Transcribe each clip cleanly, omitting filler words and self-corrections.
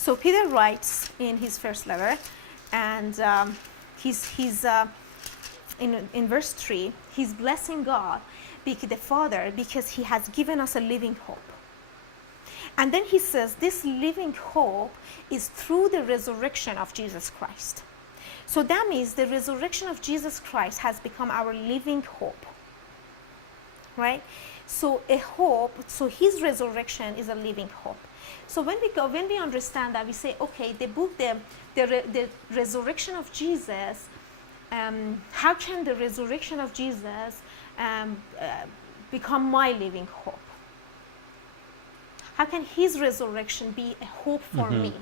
So Peter writes in his first letter, and in verse 3, he's blessing God, the Father, because he has given us a living hope. And then he says this living hope is through the resurrection of Jesus Christ. So that means the resurrection of Jesus Christ has become our living hope, right? So a hope, so his resurrection is a living hope. So when we understand that, we say, okay, the resurrection of Jesus, how can the resurrection of Jesus become my living hope? How can his resurrection be a hope for me?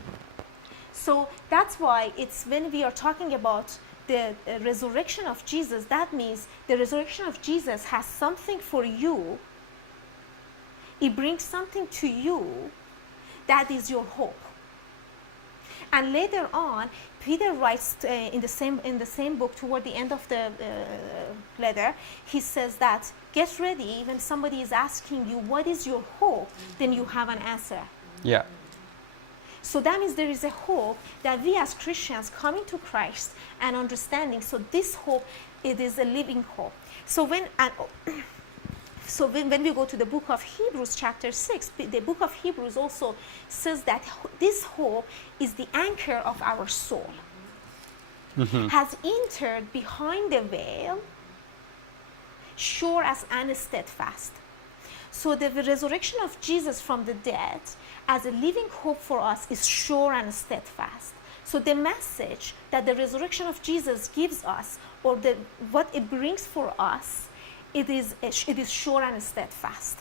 So that's why it's when we are talking about the resurrection of Jesus, that means the resurrection of Jesus has something for you. It brings something to you that is your hope. And later on, Peter writes in the same book, toward the end of the letter, he says that get ready when somebody is asking you what is your hope, then you have an answer. Yeah. So that means there is a hope that we as Christians coming to Christ and understanding. So this hope, it is a living hope. So when we go to the book of Hebrews chapter 6, the book of Hebrews also says that this hope is the anchor of our soul. Has entered behind the veil, sure as and steadfast. So the resurrection of Jesus from the dead as a living hope for us is sure and steadfast. So the message that the resurrection of Jesus gives us, or what it brings for us, it is sure and steadfast.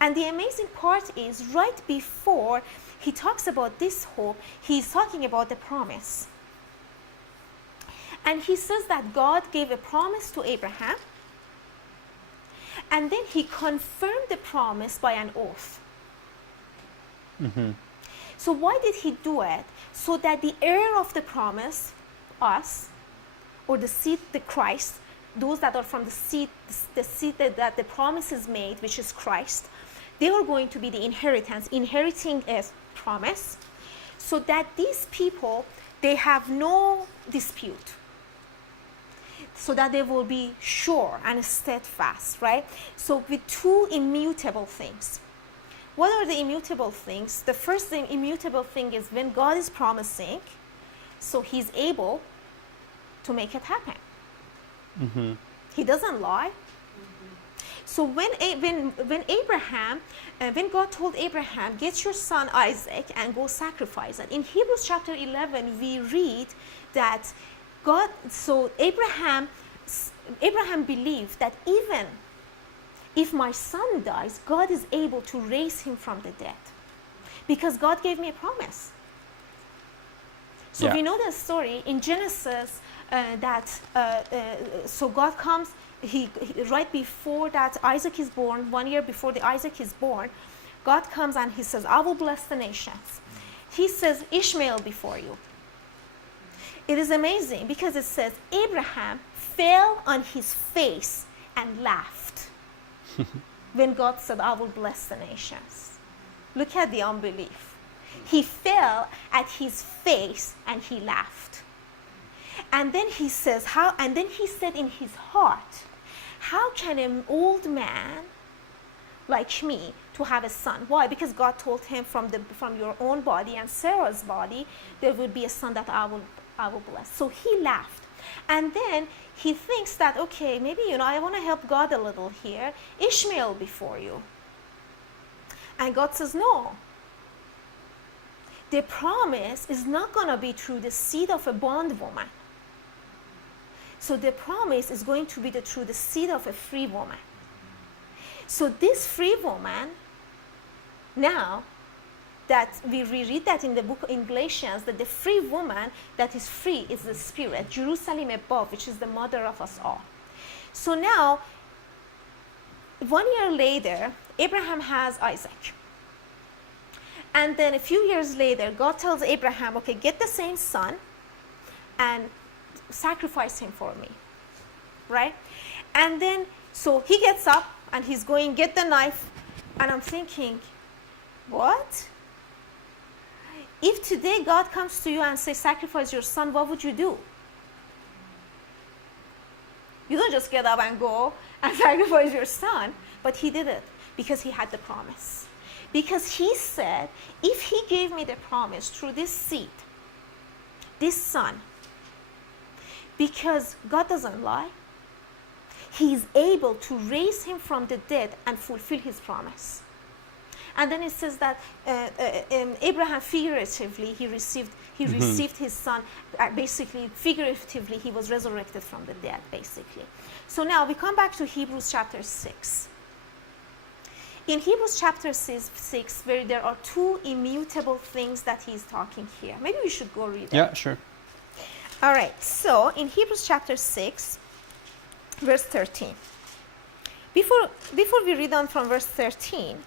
And the amazing part is, right before he talks about this hope, he's talking about the promise. And he says that God gave a promise to Abraham, and then he confirmed the promise by an oath. So why did he do it? So that the heir of the promise, us, or the seed, the Christ, those that are from the seed that the promise is made, which is Christ, they are going to be the inheriting a promise, so that these people, they have no dispute, so that they will be sure and steadfast, right? So with two immutable things. What are the immutable things? The first thing, immutable thing, is when God is promising, so he's able to make it happen. He doesn't lie. So when God told Abraham, get your son Isaac and go sacrifice it, in Hebrews chapter 11 we read that Abraham believed that even if my son dies, God is able to raise him from the dead, because God gave me a promise. So we know the story in Genesis, so God comes, he right before that Isaac is born, 1 year before the Isaac is born, God comes and he says, I will bless the nations. He says, Ishmael before you. It is amazing because it says Abraham fell on his face and laughed when God said, I will bless the nations. Look at the unbelief. He fell at his face and he laughed. And then he says, and then he said in his heart, how can an old man like me to have a son? Why? Because God told him from your own body and Sarah's body, there would be a son that I will bless. So he laughed. And then he thinks that, okay, maybe, I want to help God a little here. Ishmael before you. And God says, no. The promise is not going to be through the seed of a bondwoman. So the promise is going to be through the seed of a free woman. So this free woman, now that we read that in the book in Galatians, that the free woman that is free is the Spirit, Jerusalem above, which is the mother of us all. So now, 1 year later, Abraham has Isaac. And then a few years later, God tells Abraham, okay, get the same son and sacrifice him for me, right? And then, so he gets up and he's going, get the knife. And I'm thinking, what? If today God comes to you and says, sacrifice your son, what would you do? You don't just get up and go and sacrifice your son. But he did it because he had the promise. Because he said, if he gave me the promise through this seed, this son, because God doesn't lie, he is able to raise him from the dead and fulfill his promise. And then it says that Abraham figuratively, he received his son, basically figuratively he was resurrected from the dead, basically. So now we come back to Hebrews chapter 6. In Hebrews chapter 6, where there are two immutable things that he's talking here. Maybe we should go read it. Yeah, sure. All right, so in Hebrews chapter 6, verse 13. Before we read on from verse 13,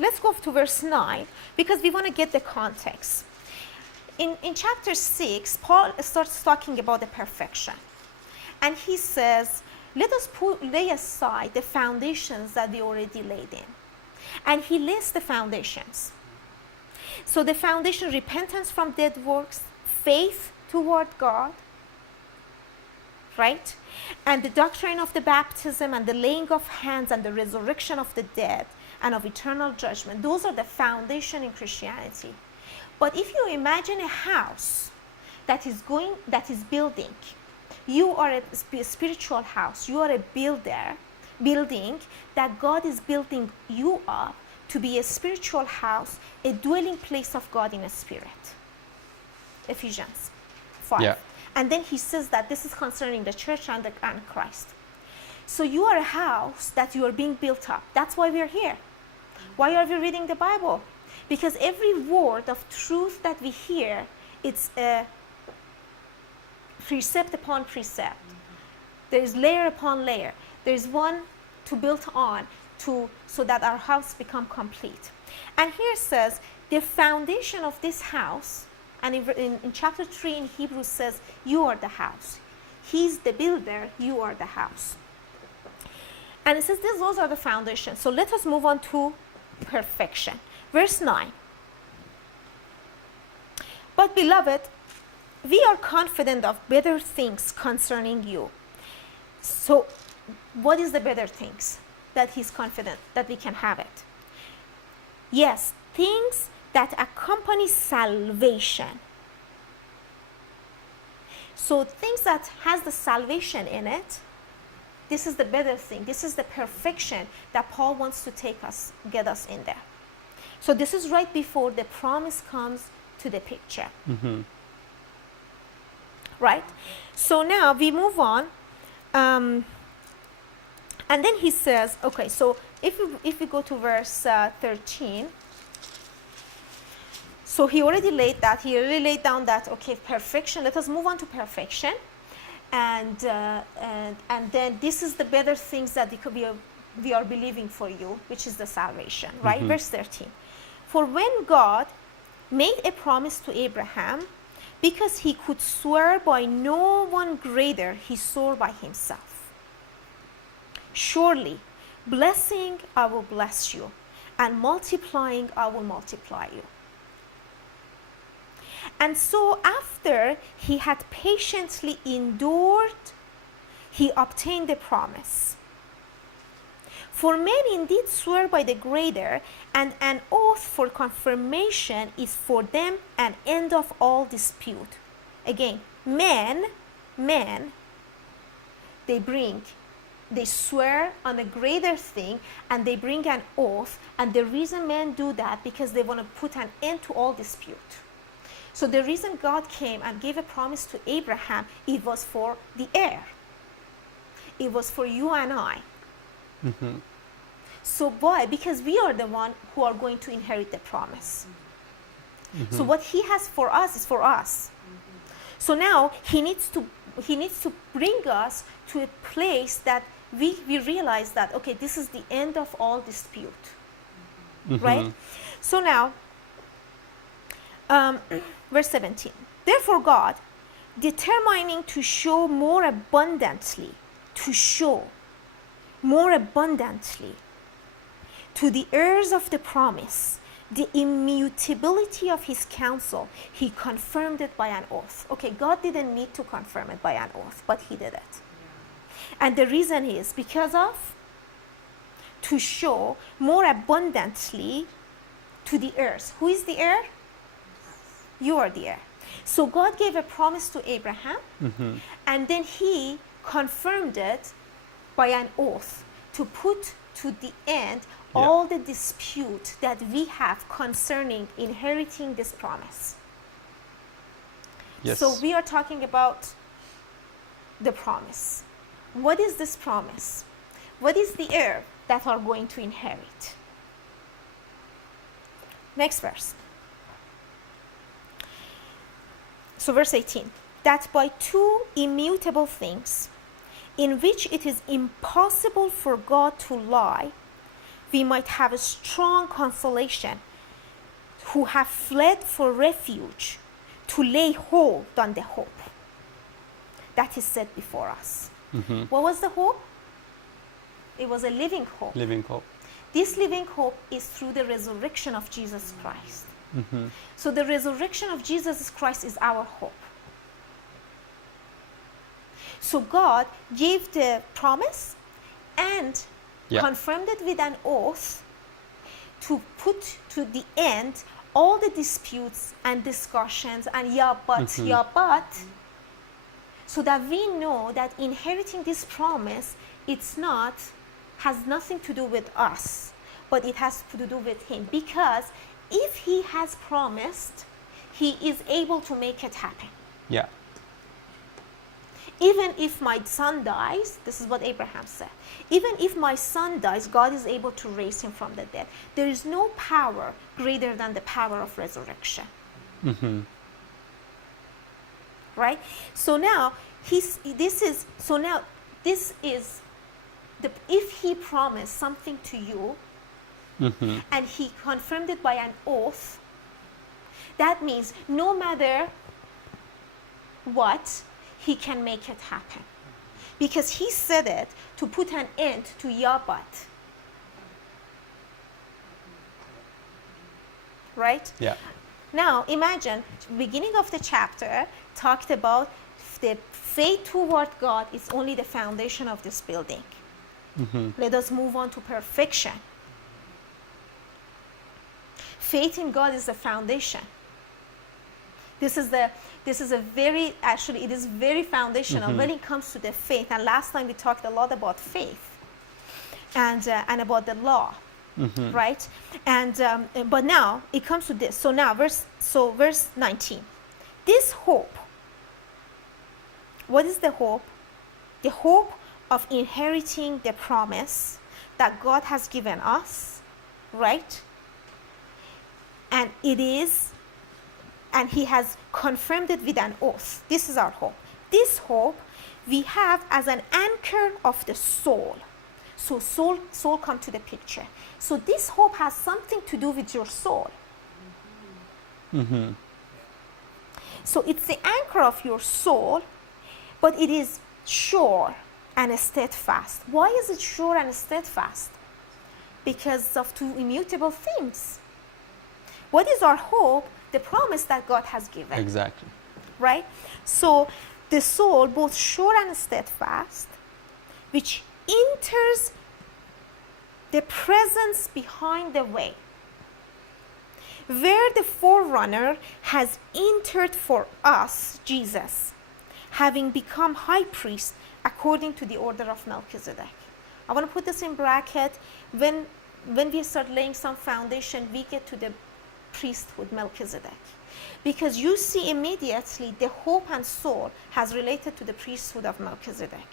let's go to verse 9, because we want to get the context. In chapter 6, Paul starts talking about the perfection. And he says, let us lay aside the foundations that we already laid in. And he lists the foundations. So the foundation, repentance from dead works, faith toward God, right? And the doctrine of the baptism and the laying of hands and the resurrection of the dead and of eternal judgment. Those are the foundation in Christianity. But if you imagine a house that is building, you are a spiritual house, you are a building that God is building you up to be a spiritual house, a dwelling place of God in a spirit. Ephesians 5. Yeah. And then he says that this is concerning the church and Christ. So you are a house that you are being built up. That's why we are here. Why are we reading the Bible? Because every word of truth that we hear, it's a precept upon precept. There is layer upon layer. There is one to build on so that our house become complete. And here it says, the foundation of this house, and in chapter 3 in Hebrews says, you are the house. He's the builder, you are the house. And it says those are the foundations. So let us move on to perfection. Verse 9. But beloved, we are confident of better things concerning you. So what is the better things that he's confident that we can have it? Yes, things that accompany salvation. So things that has the salvation in it, this is the better thing. This is the perfection that Paul wants to get us in there. So this is right before the promise comes to the picture. Mm-hmm. Right? So now we move on. And then he says, okay, so if we go to verse 13, so he already laid that. He already laid down that, okay, perfection. Let us move on to perfection. And then this is the better things that we are believing for you, which is the salvation, right? Mm-hmm. Verse 13. For when God made a promise to Abraham, because he could swear by no one greater, he swore by himself. Surely, blessing I will bless you, and multiplying I will multiply you. And so after he had patiently endured, he obtained the promise. For men indeed swear by the greater, and an oath for confirmation is for them an end of all dispute. Again, men, they swear on a greater thing, and they bring an oath, and the reason men do that, because they want to put an end to all dispute. So the reason God came and gave a promise to Abraham, it was for the heir. It was for you and I. Mm-hmm. So why? Because we are the one who are going to inherit the promise. Mm-hmm. So what he has for us is for us. So now he needs to bring us to a place that we realize that, okay, this is the end of all dispute. Mm-hmm. Right? So now, verse 17. Therefore God, determining to show more abundantly, to the heirs of the promise, the immutability of his counsel, he confirmed it by an oath. Okay, God didn't need to confirm it by an oath, but he did it. And the reason is because of, to show more abundantly to the heirs. Who is the heir? You are the heir. So God gave a promise to Abraham, and then he confirmed it by an oath to put to the end all the dispute that we have concerning inheriting this promise. Yes. So we are talking about the promise. What is this promise? What is the heir that are going to inherit? Next verse. So verse 18. That by two immutable things, in which it is impossible for God to lie, we might have a strong consolation, who have fled for refuge, to lay hold on the hope that is set before us. What was the hope? It was a living hope. Living hope. This living hope is through the resurrection of Jesus Christ. So the resurrection of Jesus Christ is our hope. So God gave the promise and confirmed it with an oath to put to the end all the disputes and discussions and but, so that we know that inheriting this promise, has nothing to do with us, but it has to do with him. Because if he has promised, he is able to make it happen. Yeah. Even if my son dies, this is what Abraham said, even if my son dies, God is able to raise him from the dead. There is no power greater than the power of resurrection. Right? So now, if he promised something to you, and he confirmed it by an oath, that means no matter what, he can make it happen. Because he said it to put an end to Yabat. Right? Yeah. Now, imagine, beginning of the chapter talked about the faith toward God is only the foundation of this building. Let us move on to perfection. Faith in God is the foundation. This is very foundational when it comes to the faith. And last time we talked a lot about faith and about the law, right? And but now it comes to this. So now verse 19. This hope. What is the hope? The hope of inheriting the promise that God has given us, right? And he has confirmed it with an oath. This is our hope. This hope we have as an anchor of the soul. So soul come to the picture. So this hope has something to do with your soul. So it's the anchor of your soul, but it is sure and steadfast. Why is it sure and steadfast? Because of two immutable things. What is our hope? The promise that God has given. Exactly. Right? So the soul, both sure and steadfast, which enters the presence behind the way, where the forerunner has entered for us, Jesus, having become high priest according to the order of Melchizedek. I want to put this in bracket. When we start laying some foundation, we get to the priesthood Melchizedek, because you see immediately the hope and soul has related to the priesthood of Melchizedek.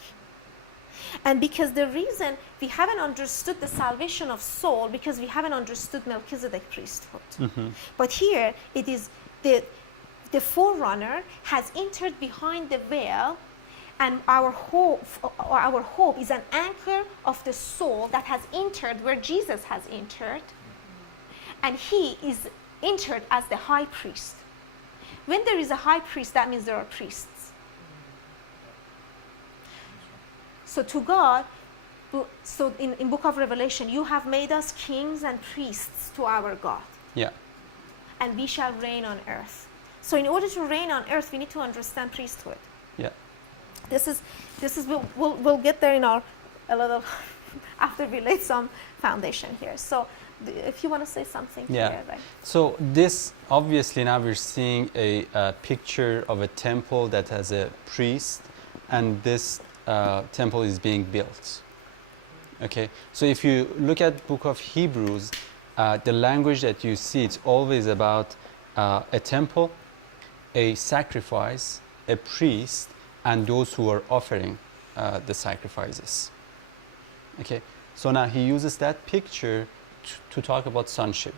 And because the reason we haven't understood the salvation of soul, because we haven't understood Melchizedek priesthood. But here it is the forerunner has entered behind the veil, and our hope is an anchor of the soul that has entered where Jesus has entered, and he is entered as the high priest. When there is a high priest, that means there are priests. So to God, so in book of Revelation, you have made us kings and priests to our God. Yeah. And we shall reign on earth. So in order to reign on earth, we need to understand priesthood. Yeah. This is we'll get there in our a little after we lay some foundation here. So if you want to say something Yeah. here, right? So this, obviously now we're seeing a picture of a temple that has a priest, and this temple is being built. Okay, so if you look at book of Hebrews, the language that you see, it's always about a temple, a sacrifice, a priest, and those who are offering the sacrifices. Okay, so now he uses that picture to talk about sonship,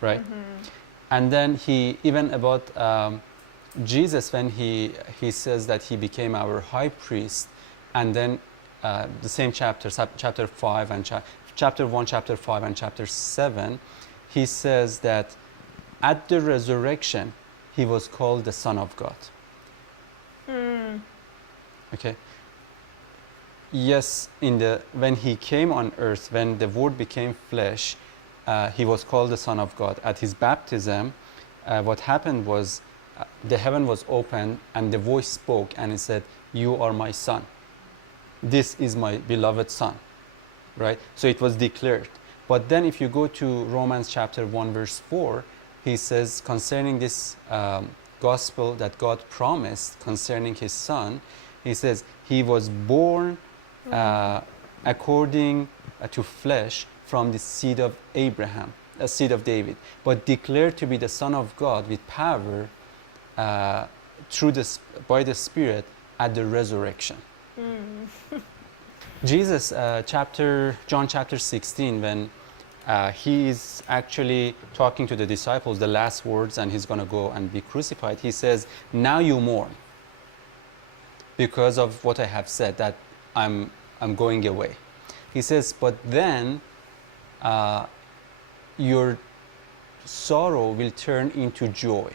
right? And then he, even about Jesus, when he says that he became our high priest, and then the same chapters, chapter 5 and chapter 1, chapter 5 and chapter 7, he says that at the resurrection he was called the Son of God. Okay. Yes, when he came on earth, when the Word became flesh, he was called the Son of God. At his baptism, what happened was the heaven was opened and the voice spoke and it said, "You are my Son. This is my beloved Son." Right? So it was declared. But then if you go to Romans chapter 1 verse 4, he says concerning this gospel that God promised concerning his Son, he says, he was born according to flesh from the seed of Abraham, a seed of David, but declared to be the Son of God with power by the Spirit at the resurrection. Jesus, John chapter 16, when he is actually talking to the disciples, the last words, and he's going to go and be crucified, he says, "Now you mourn because of what I have said, that I'm going away." He says, "But then your sorrow will turn into joy."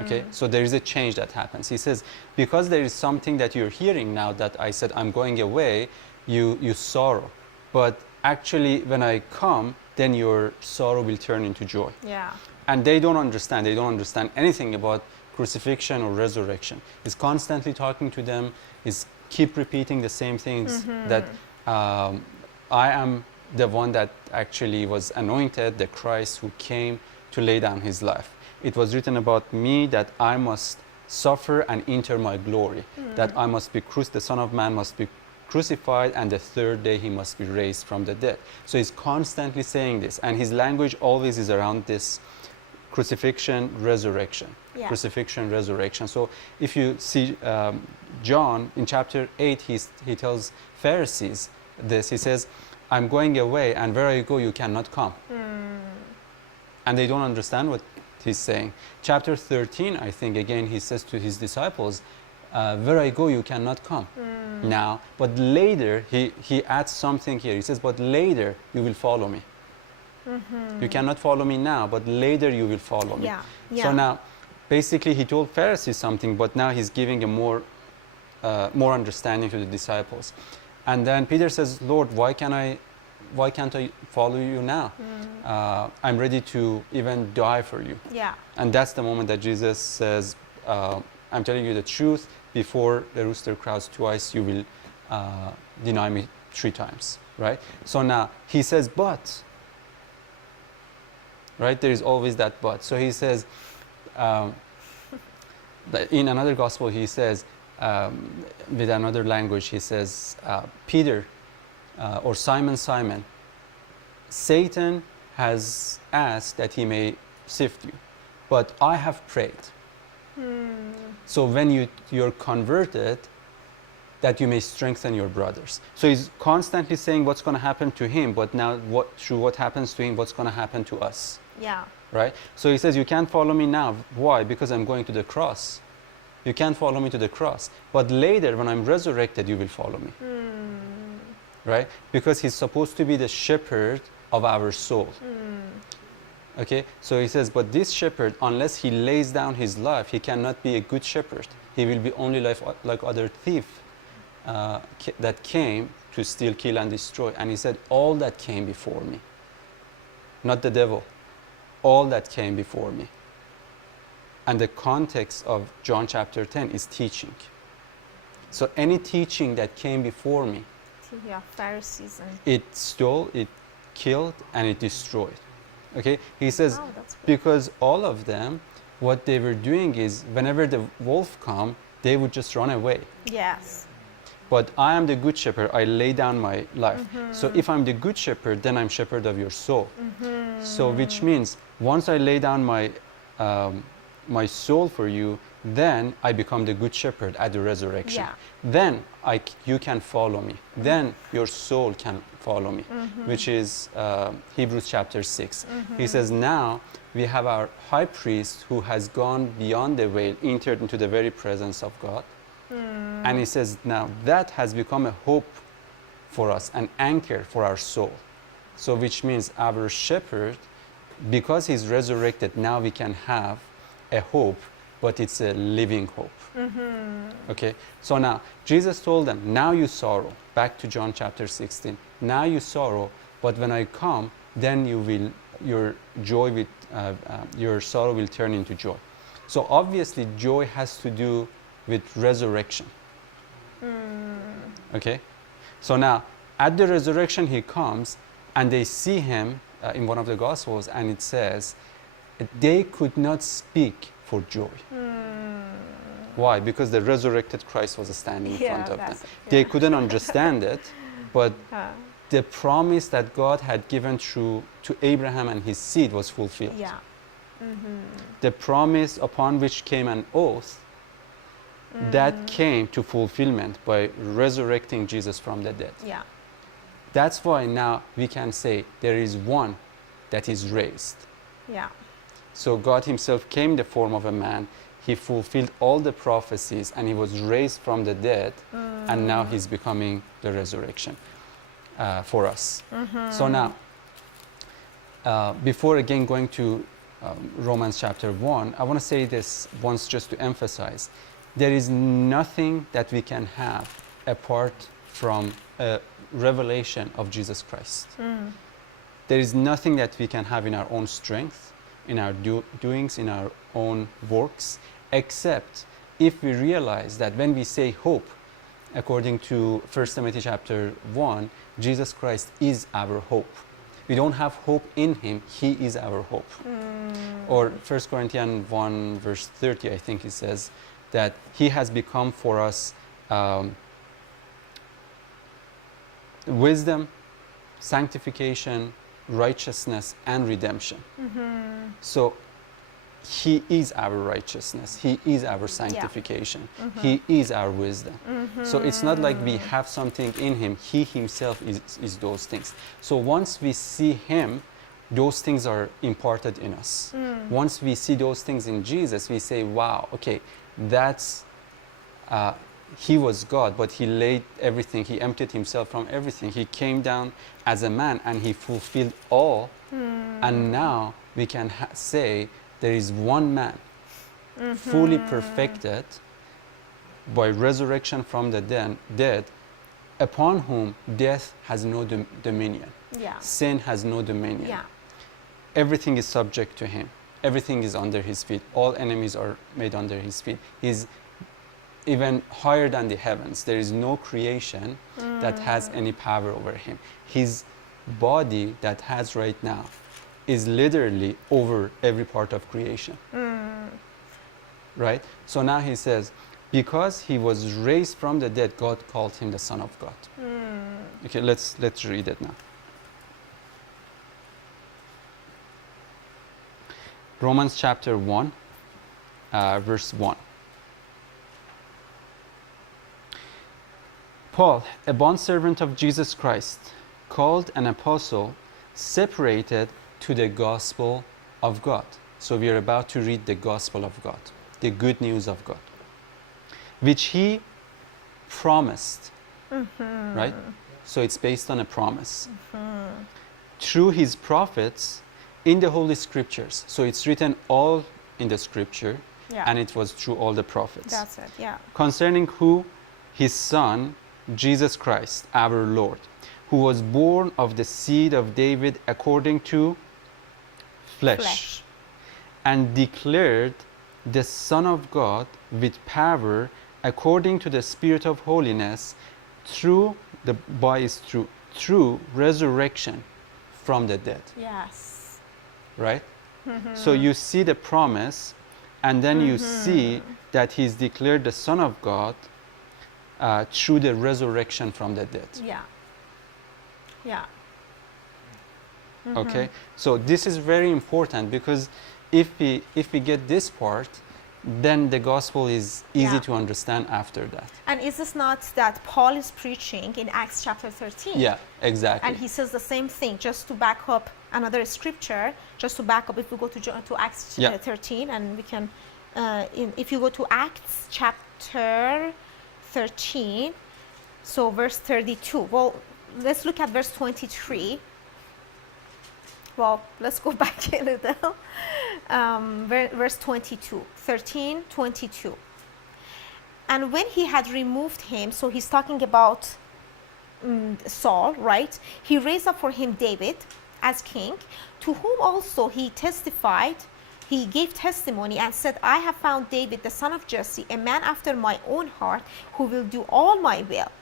Okay, so there is a change that happens. He says, because there is something that you're hearing now that I said I'm going away, you sorrow. But actually, when I come, then your sorrow will turn into joy. Yeah. And they don't understand. They don't understand anything about crucifixion or resurrection. He's constantly talking to them. He's keep repeating the same things, that I am the one that actually was anointed, the Christ who came to lay down his life. It was written about me that I must suffer and enter my glory, that I must be the Son of Man must be crucified, and the third day he must be raised from the dead. So he's constantly saying this, and his language always is around this crucifixion, resurrection. Yeah. Crucifixion, resurrection. So if you see John in chapter 8, he tells Pharisees this. He says, "I'm going away, and where I go you cannot come." And they don't understand what he's saying. Chapter 13, I think, again, he says to his disciples, "Where I go you cannot come now, but later," he adds something here. He says, "But later you will follow me." You cannot follow me now, but later you will follow me. Yeah. Yeah. So now, basically, he told Pharisees something, but now he's giving a more understanding to the disciples. And then Peter says, "Lord, why can't I follow you now? I'm ready to even die for you." Yeah. And that's the moment that Jesus says, "I'm telling you the truth, before the rooster crows twice, you will deny me 3 times." Right? So now he says, "But," right? There is always that but. So he says, in another gospel, he says, with another language, he says, "Peter, or Simon, Simon, Satan has asked that he may sift you, but I have prayed." So when you're converted, that you may strengthen your brothers. So he's constantly saying what's going to happen to him, but now through what happens to him, what's going to happen to us. Yeah. Right? So he says, "You can't follow me now." Why? Because I'm going to the cross. You can't follow me to the cross. But later, when I'm resurrected, you will follow me. Right? Because he's supposed to be the shepherd of our soul. Okay? So he says, but this shepherd, unless he lays down his life, he cannot be a good shepherd. He will be only like other thief that came to steal, kill, and destroy. And he said, all that came before me. not the devil. All that came before me. And the context of John chapter 10 is teaching. So any teaching that came before me, Yeah, Pharisees and it stole, it killed, and it destroyed. Okay? He says, wow, that's good. because all of them, what they were doing is, whenever the wolf come, they would just run away. Yes. But I am the good shepherd, I lay down my life. So if I'm the good shepherd, then I'm shepherd of your soul. So which means, once I lay down my soul for you, then I become the good shepherd at the resurrection. Yeah. Then you can follow me. Then your soul can follow me, which is Hebrews chapter 6. He says, now we have our high priest who has gone beyond the veil, entered into the very presence of God. And he says, now that has become a hope for us, an anchor for our soul. So which means our shepherd, because he's resurrected, now we can have a hope, but it's a living hope. Okay, so now Jesus told them, now you sorrow. Back to John chapter 16. Now you sorrow, but when I come, then your sorrow will turn into joy. So obviously joy has to do with resurrection. Okay, so now at the resurrection he comes, and they see him in one of the Gospels, and it says they could not speak for joy. Why? Because the resurrected Christ was standing in front of them. They couldn't understand it, but the promise that God had given to Abraham and his seed was fulfilled. Yeah. The promise upon which came an oath, that came to fulfillment by resurrecting Jesus from the dead. Yeah. That's why now we can say there is one that is raised. Yeah. So God himself came in the form of a man. He fulfilled all the prophecies, and he was raised from the dead, and now he's becoming the resurrection for us. So now, before again going to Romans chapter 1, I want to say this once just to emphasize. There is nothing that we can have apart from a revelation of Jesus Christ. There is nothing that we can have in our own strength, in our doings, in our own works, except if we realize that when we say hope, according to 1 Timothy chapter 1, Jesus Christ is our hope. We don't have hope in him, he is our hope. Or 1 Corinthians 1 verse 30, I think it says, that he has become for us wisdom, sanctification, righteousness, and redemption. So he is our righteousness, he is our sanctification, he is our wisdom. So it's not like we have something in him, he himself is those things. So once we see him, those things are imparted in us. Once we see those things in Jesus, we say, wow, okay, that's he was God, but he laid everything, he emptied himself from everything. He came down as a man and he fulfilled all. And now we can say there is one man fully perfected by resurrection from the dead, upon whom death has no dominion. Sin has no dominion. Everything is subject to him. Everything is under his feet. All enemies are made under his feet. He's even higher than the heavens. There is no creation that has any power over him. His body that has right now is literally over every part of creation. Right? So now he says, because he was raised from the dead, God called him the Son of God. Okay, let's read it now. Romans chapter 1, verse 1. Paul, a bondservant of Jesus Christ, called an apostle, separated to the gospel of God. So we are about to read the gospel of God, the good news of God, which he promised, right? So it's based on a promise. Through his prophets in the Holy Scriptures. So it's written all in the Scripture, and it was through all the prophets. That's it, yeah. Concerning who his Son, Jesus Christ, our Lord, who was born of the seed of David according to flesh, and declared the Son of God with power according to the Spirit of holiness through resurrection from the dead. Yes. Right? So you see the promise, and then you see that he's declared the Son of God through the resurrection from the dead. Yeah. Yeah. Okay, so this is very important, because if we get this part, then the gospel is easy to understand after that. And is this not that Paul is preaching in Acts chapter 13? Yeah, exactly. And he says the same thing, just to back up another scripture, if we go to Acts 13, and we can, if you go to Acts chapter 13, so verse 32. Well, let's look at verse 23. Well, let's go back a little. Verse 22, 13, 22. And when he had removed him, so he's talking about Saul, right? He raised up for him David as king, to whom also he testified, he gave testimony and said, I have found David, the son of Jesse, a man after my own heart, who will do all my will.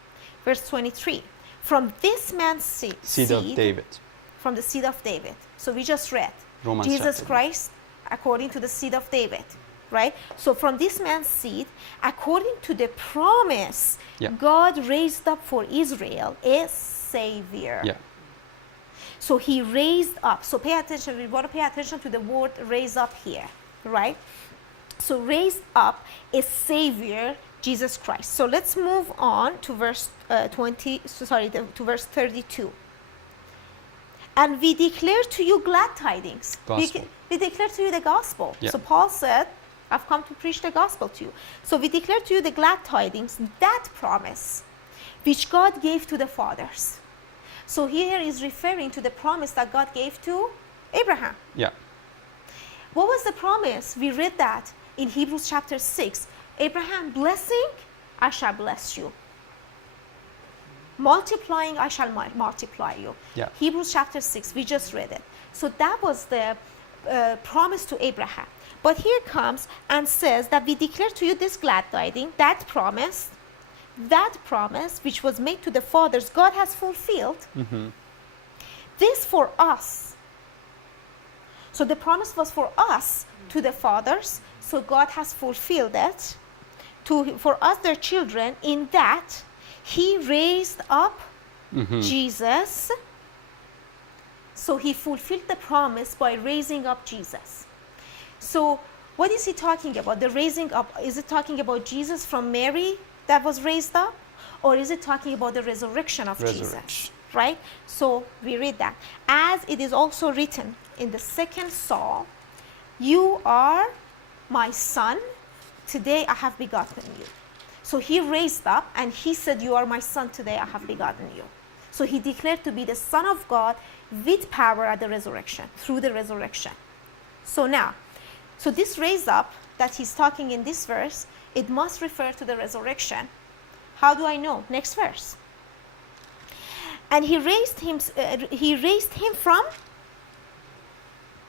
Verse 23, from this man's seed of David. From the seed of David. So we just read Romans Jesus chapter. Christ according to the seed of David, right? So from this man's seed, according to the promise, God raised up for Israel a savior. Yeah. So he raised up. So pay attention. We want to pay attention to the word raise up here, right? So raised up a savior, Jesus Christ. So let's move on to verse to verse 32. And we declare to you glad tidings. We declare to you the gospel. Yeah. So Paul said, I've come to preach the gospel to you. So we declare to you the glad tidings, that promise which God gave to the fathers. So here is referring to the promise that God gave to Abraham. Yeah. What was the promise? We read that in Hebrews chapter 6. Abraham, blessing, I shall bless you. Multiplying, I shall multiply you. Yeah. Hebrews chapter 6, we just read it. So that was the promise to Abraham. But here comes and says that we declare to you this glad tidings, that promise which was made to the fathers, God has fulfilled. This for us. So the promise was for us to the fathers, so God has fulfilled it for us, their children, in that he raised up Jesus. So he fulfilled the promise by raising up Jesus. So what is he talking about? The raising up, is it talking about Jesus from Mary that was raised up? Or is it talking about the resurrection of Jesus? Right? So we read that. As it is also written in the 2nd Psalm, you are my son, today I have begotten you. So he raised up and he said, you are my son, today I have begotten you. So he declared to be the Son of God with power at the resurrection, through the resurrection. So now, so this raise up that he's talking in this verse, it must refer to the resurrection. How do I know? Next verse. And he raised him from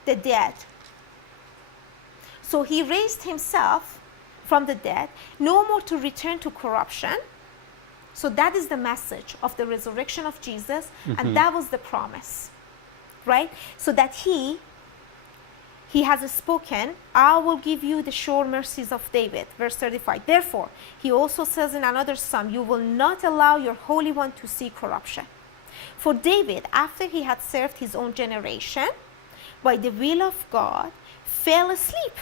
the dead. So he raised himself from the dead, no more to return to corruption. So that is the message of the resurrection of Jesus, and that was the promise, right? So that he has spoken, I will give you the sure mercies of David, verse 35. Therefore, he also says in another psalm, you will not allow your Holy One to see corruption. For David, after he had served his own generation, by the will of God, fell asleep,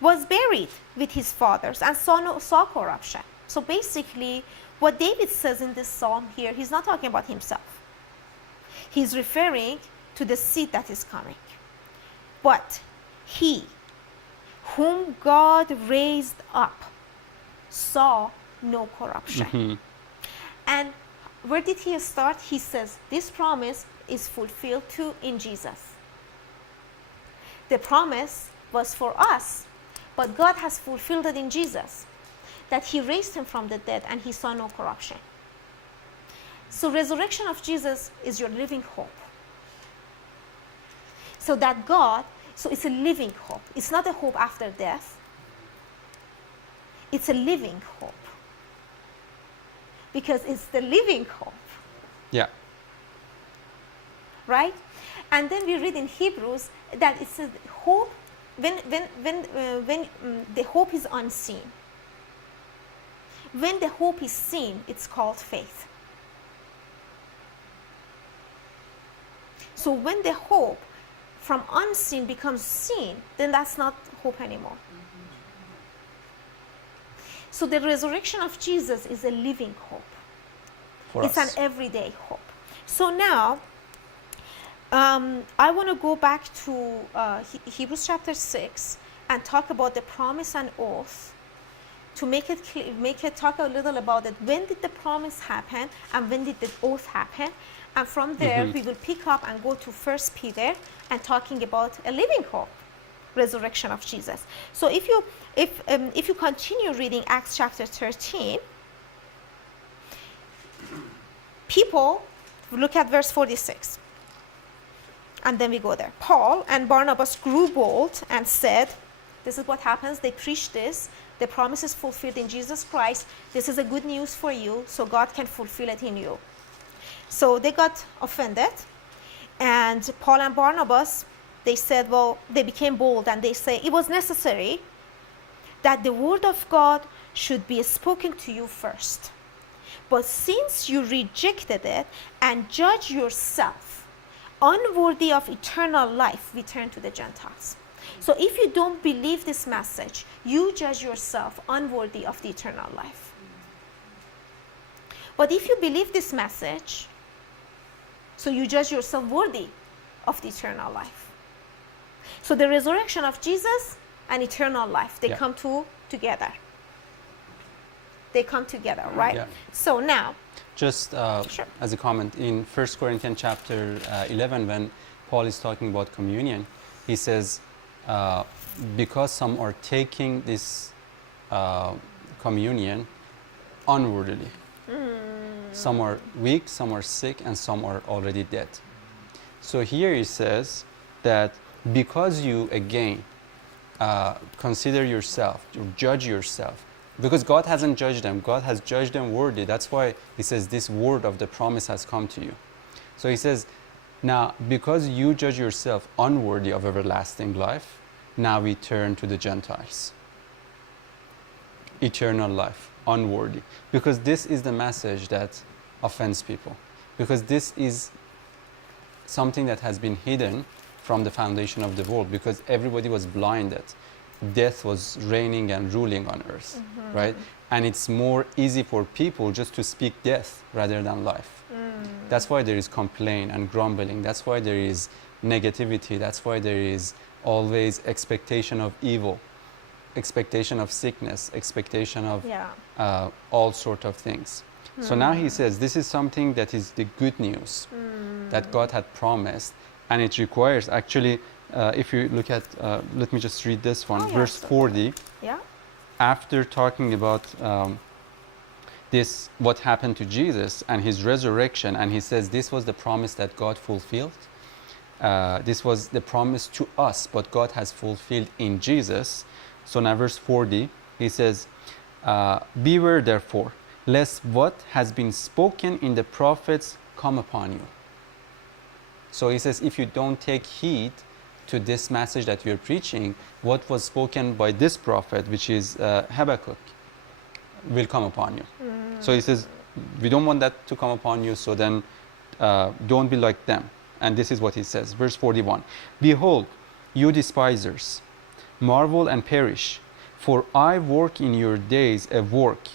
was buried with his fathers, and saw corruption. So basically, what David says in this psalm here, he's not talking about himself. He's referring to the seed that is coming. But he, whom God raised up, saw no corruption. And where did he start? He says, this promise is fulfilled too in Jesus. The promise was for us, but God has fulfilled it in Jesus, that he raised him from the dead and he saw no corruption. So resurrection of Jesus is your living hope. So that God, so it's a living hope. It's not a hope after death. It's a living hope. Because it's the living hope, Yeah. right? And then we read in Hebrews that it's a hope when the hope is unseen. When the hope is seen, it's called faith. So when the hope from unseen becomes seen, then that's not hope anymore. So the resurrection of Jesus is a living hope. For It's us. an everyday hope. So now, I want to go back to Hebrews chapter 6 and talk about the promise and oath to make it talk a little about it. When did the promise happen and when did the oath happen? And from there, we will pick up and go to 1 Peter and talking about a living hope, resurrection of Jesus. So if you continue reading Acts chapter 13, people, look at verse 46. And then we go there. Paul and Barnabas grew bold and said, this is what happens. They preach this. The promise is fulfilled in Jesus Christ. This is a good news for you, so God can fulfill it in you. So they got offended. And Paul and Barnabas, they said, well, they became bold and they say, it was necessary that the word of God should be spoken to you first. But since you rejected it and judge yourself unworthy of eternal life, we turn to the Gentiles. So if you don't believe this message, you judge yourself unworthy of the eternal life. But if you believe this message, so you judge yourself worthy of the eternal life. So the resurrection of Jesus and eternal life, they come together. They come together, right? Yeah. So now, Just Sure. as a comment, in 1 Corinthians chapter 11, when Paul is talking about communion, he says, because some are taking this communion unworthily. Some are weak, some are sick, and some are already dead. So here he says that because you, again, consider yourself, you judge yourself, because God hasn't judged them, God has judged them worthy. That's why he says this word of the promise has come to you. So he says, now because you judge yourself unworthy of everlasting life, now we turn to the Gentiles. Eternal life, unworthy. Because this is the message that offends people. Because this is something that has been hidden from the foundation of the world, because everybody was blinded. Death was reigning and ruling on earth, right? And it's more easy for people just to speak death rather than life. That's why there is complaint and grumbling. That's why there is negativity. That's why there is always expectation of evil, expectation of sickness, expectation of all sort of things. So now he says this is something that is the good news that God had promised, and it requires actually, if you look at, let me just read this one, verse 40. yeah. After talking about this, what happened to Jesus and his resurrection, and he says this was the promise that God fulfilled. This was the promise to us, but God has fulfilled in Jesus. So now verse 40, he says, beware therefore, lest what has been spoken in the prophets come upon you. So he says, if you don't take heed to this message that we are preaching, what was spoken by this prophet, which is Habakkuk, will come upon you. So he says, we don't want that to come upon you, so then don't be like them. And this is what he says, verse 41. Behold, you despisers, marvel and perish, for I work in your days a work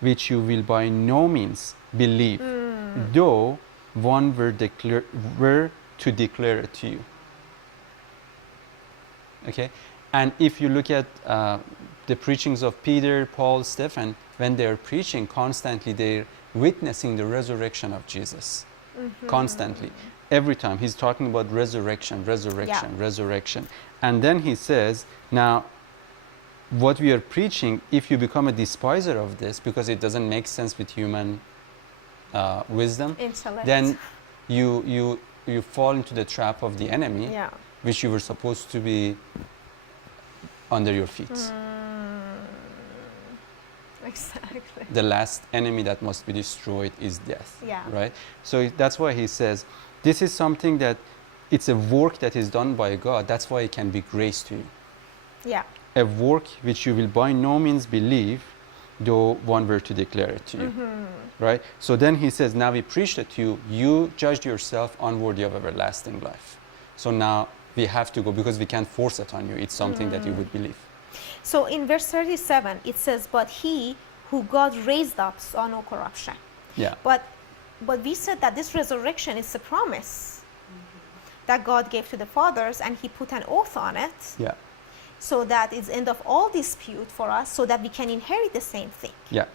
which you will by no means believe, though one were to declare it to you. Okay, and if you look at the preachings of Peter, Paul, Stephen, when they're preaching constantly, they're witnessing the resurrection of Jesus. Constantly. Every time he's talking about resurrection, resurrection. And then he says, now, what we are preaching, if you become a despiser of this, because it doesn't make sense with human wisdom, Intellect. then you fall into the trap of the enemy. which you were supposed to be under your feet. Exactly. The last enemy that must be destroyed is death. Yeah. Right? So that's why he says, this is something that it's a work that is done by God. That's why it can be grace to you. Yeah. A work which you will by no means believe, though one were to declare it to you. Right? So then he says, now we preached it to you. You judged yourself unworthy of everlasting life. So now we have to go, because we can't force it on you. It's something that you would believe. So in verse 37, it says, but he who God raised up saw no corruption. Yeah. But we said that this resurrection is a promise that God gave to the fathers, and he put an oath on it, Yeah. so that it's end of all dispute for us, so that we can inherit the same thing. Yeah.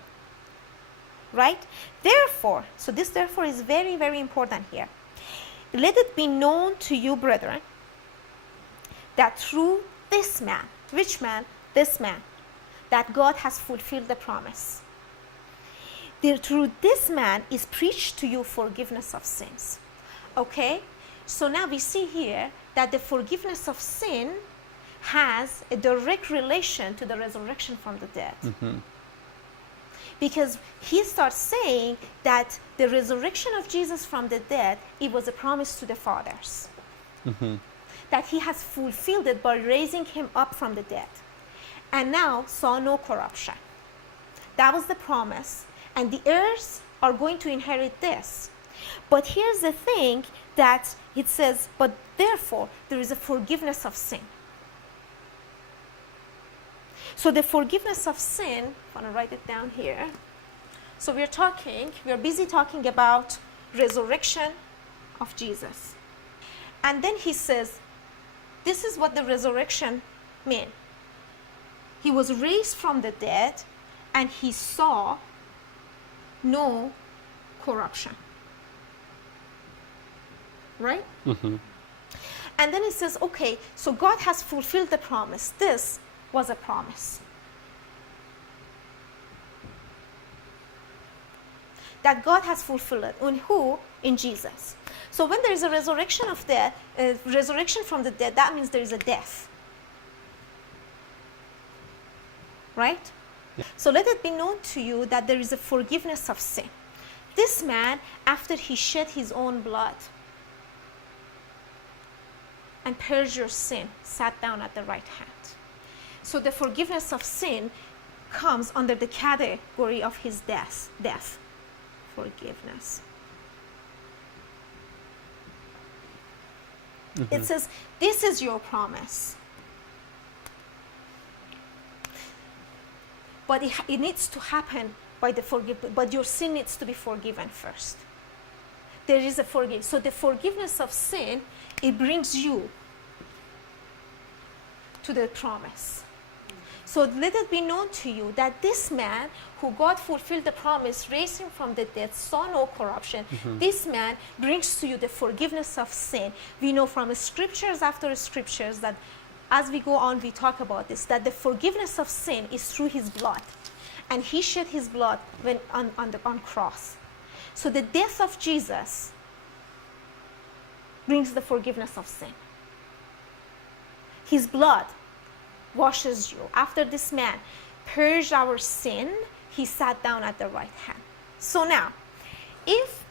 Right? Therefore, so this therefore is very, very important here. Let it be known to you, brethren, that through this man, which man? This man, that God has fulfilled the promise. Through this man is preached to you forgiveness of sins. Okay? So now we see here that the forgiveness of sin has a direct relation to the resurrection from the dead. Because he starts saying that the resurrection of Jesus from the dead, it was a promise to the fathers. That he has fulfilled it by raising him up from the dead. And now saw no corruption. That was the promise. And the heirs are going to inherit this. But here's the thing, that it says, but therefore there is a forgiveness of sin. So the forgiveness of sin, I want to write it down here. So we are busy talking about resurrection of Jesus. And then he says, this is what the resurrection meant. He was raised from the dead, and he saw no corruption. Right? And then it says, okay, so God has fulfilled the promise. This was a promise. That God has fulfilled it. In who? In Jesus. So when there is a resurrection of death, resurrection from the dead, that means there is a death. Right? Yeah. So let it be known to you that there is a forgiveness of sin. This man, after he shed his own blood and purged your sin, sat down at the right hand. So the forgiveness of sin comes under the category of his death. Forgiveness. It says, this is your promise. But it needs to happen by the forgiveness. But your sin needs to be forgiven first. There is a forgiveness. So the forgiveness of sin, it brings you to the promise. So let it be known to you that this man, who God fulfilled the promise, raised him from the dead, saw no corruption. This man brings to you the forgiveness of sin. We know from scriptures after scriptures that as we go on, we talk about this, that the forgiveness of sin is through his blood. And he shed his blood when on cross. So the death of Jesus brings the forgiveness of sin. His blood washes you. After this man purged our sin, he sat down at the right hand. So now, if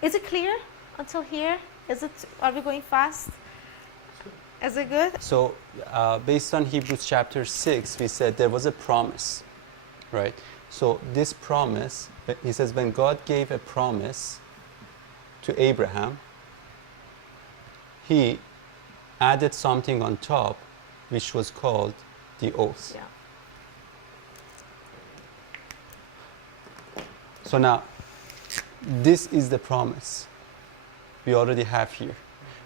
is it clear until here? Are we going fast? Is it good? So based on Hebrews chapter 6, we said there was a promise, right? So this promise, he says, when God gave a promise to Abraham, he added something on top, which was called the oath. Yeah. So now, this is the promise we already have here.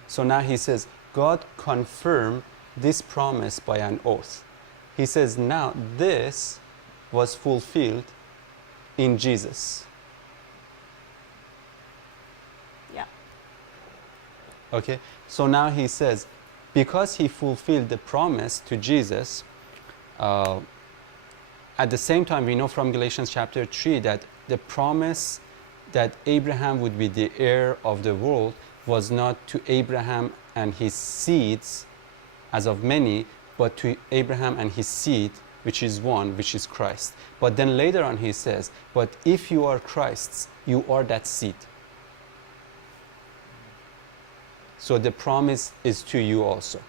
So now he says, God confirmed this promise by an oath. He says, now this was fulfilled in Jesus. Yeah. Okay? So now he says, because he fulfilled the promise to Jesus, at the same time we know from Galatians chapter 3 that the promise that Abraham would be the heir of the world was not to Abraham and his seeds as of many, but to Abraham and his seed, which is one, which is Christ. But then later on he says, but if you are Christ's, you are that seed. So the promise is to you also.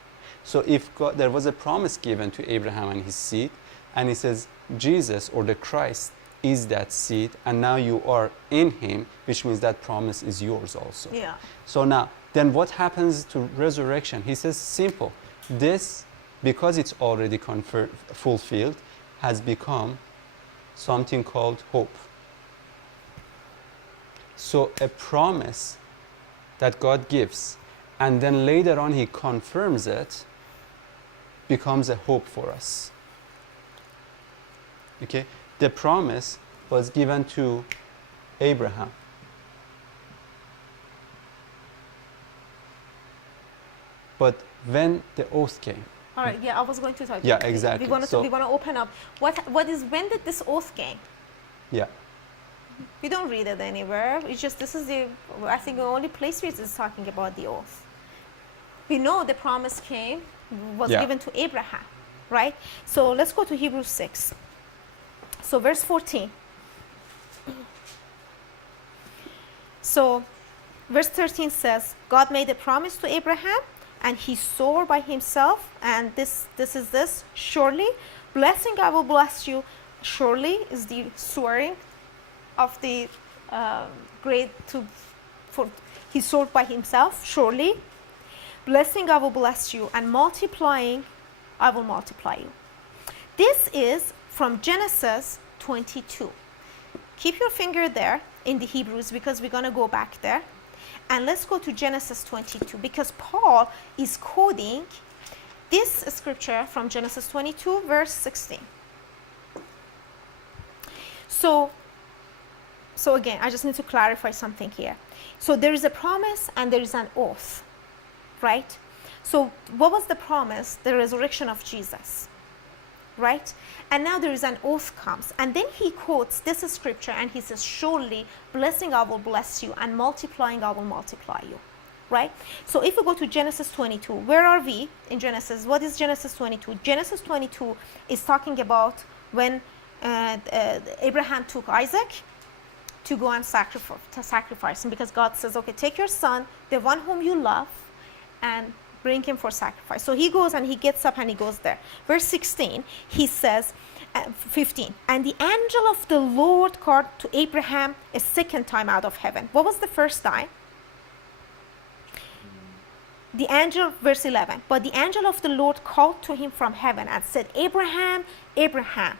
So if God, there was a promise given to Abraham and his seed, and he says Jesus or the Christ is that seed, and now you are in him, which means that promise is yours also. Yeah. So now, then what happens to resurrection? He says simple. This, because it's already fulfilled, has become something called hope. So a promise that God gives, and then later on he confirms it, becomes a hope for us. Okay? The promise was given to Abraham. But when the oath came, All right, yeah, I was going to talk. Yeah, exactly. We want So- to open up. When did this oath came? yeah, We don't read it anywhere. It's just, this is I think the only place where it's talking about the oath. We know the promise came, was Yeah. given to Abraham, right? So let's go to Hebrews 6. So verse 14. So verse 13 says, God made a promise to Abraham, and he swore by himself, and this is this, surely, blessing I will bless you. Surely is the swearing of the he swore by himself, surely, blessing I will bless you, and multiplying I will multiply you. This is from Genesis 22. Keep your finger there in the Hebrews, because we're going to go back there. And let's go to Genesis 22, because Paul is quoting this scripture from Genesis 22, verse 16. So again, I just need to clarify something here. So there is a promise and there is an oath, right? So what was the promise? The resurrection of Jesus, right? And now there is an oath comes. And then he quotes this scripture and he says, surely blessing I will bless you, and multiplying I will multiply you, right? So if we go to Genesis 22, where are we in Genesis? What is Genesis 22? Genesis 22 is talking about when Abraham took Isaac to go and sacrifice him, because God says, okay, take your son, the one whom you love, and bring him for sacrifice. So he goes and he gets up and he goes there. Verse 16, he says, 15, and the angel of the Lord called to Abraham a second time out of heaven. What was the first time? The angel, verse 11, but the angel of the Lord called to him from heaven and said, Abraham, Abraham.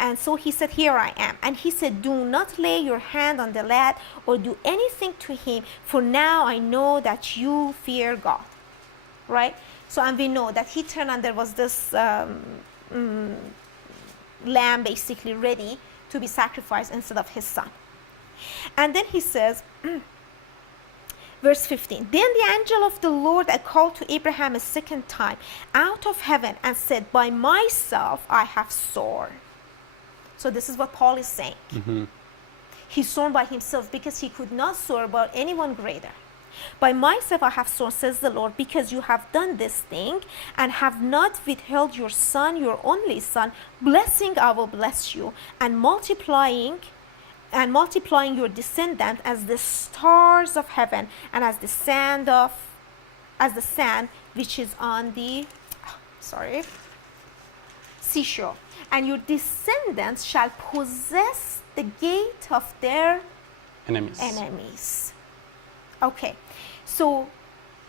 And so he said, here I am. And he said, do not lay your hand on the lad or do anything to him, for now I know that you fear God. Right? So, and we know that he turned and there was this lamb basically ready to be sacrificed instead of his son. And then he says, verse 15, then the angel of the Lord called to Abraham a second time out of heaven and said, by myself I have sworn. So this is what Paul is saying. Mm-hmm. He swore by himself because he could not swear about anyone greater. By myself I have sworn, says the Lord, because you have done this thing and have not withheld your son, your only son. Blessing I will bless you, and multiplying your descendant as the stars of heaven and as the sand which is on the seashore. And your descendants shall possess the gate of their enemies. Okay, so,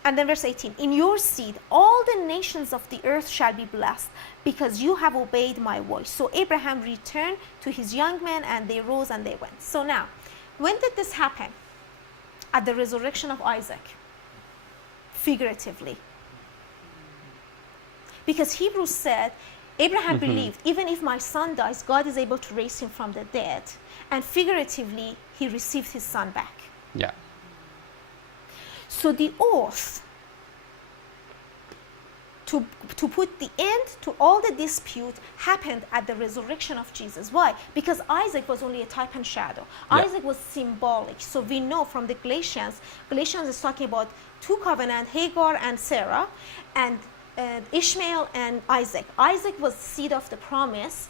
and then verse 18, in your seed all the nations of the earth shall be blessed, because you have obeyed my voice. So Abraham returned to his young men, and they rose and they went. So now, when did this happen? At the resurrection of Isaac, figuratively. Because Hebrews said, Abraham believed, even if my son dies, God is able to raise him from the dead. And figuratively, he received his son back. Yeah. So the oath to put the end to all the dispute happened at the resurrection of Jesus. Why? Because Isaac was only a type and shadow. Yeah. Isaac was symbolic. So we know from the Galatians is talking about two covenants, Hagar and Sarah, and Ishmael and Isaac. Isaac was seed of the promise,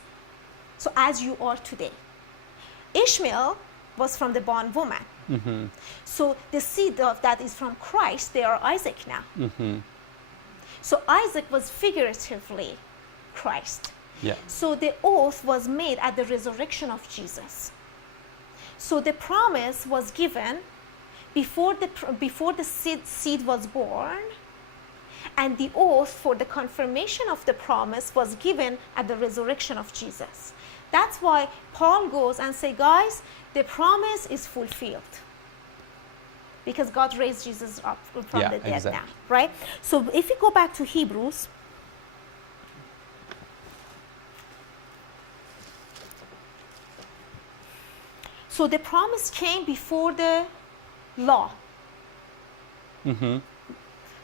so as you are today. Ishmael was from the bondwoman. So the seed of that is from Christ, they are Isaac now. So Isaac was figuratively Christ. Yeah. So the oath was made at the resurrection of Jesus. So the promise was given before the seed was born, and the oath for the confirmation of the promise was given at the resurrection of Jesus. That's why Paul goes and say, guys, the promise is fulfilled. Because God raised Jesus up from the dead now, right? So if we go back to Hebrews, so the promise came before the law.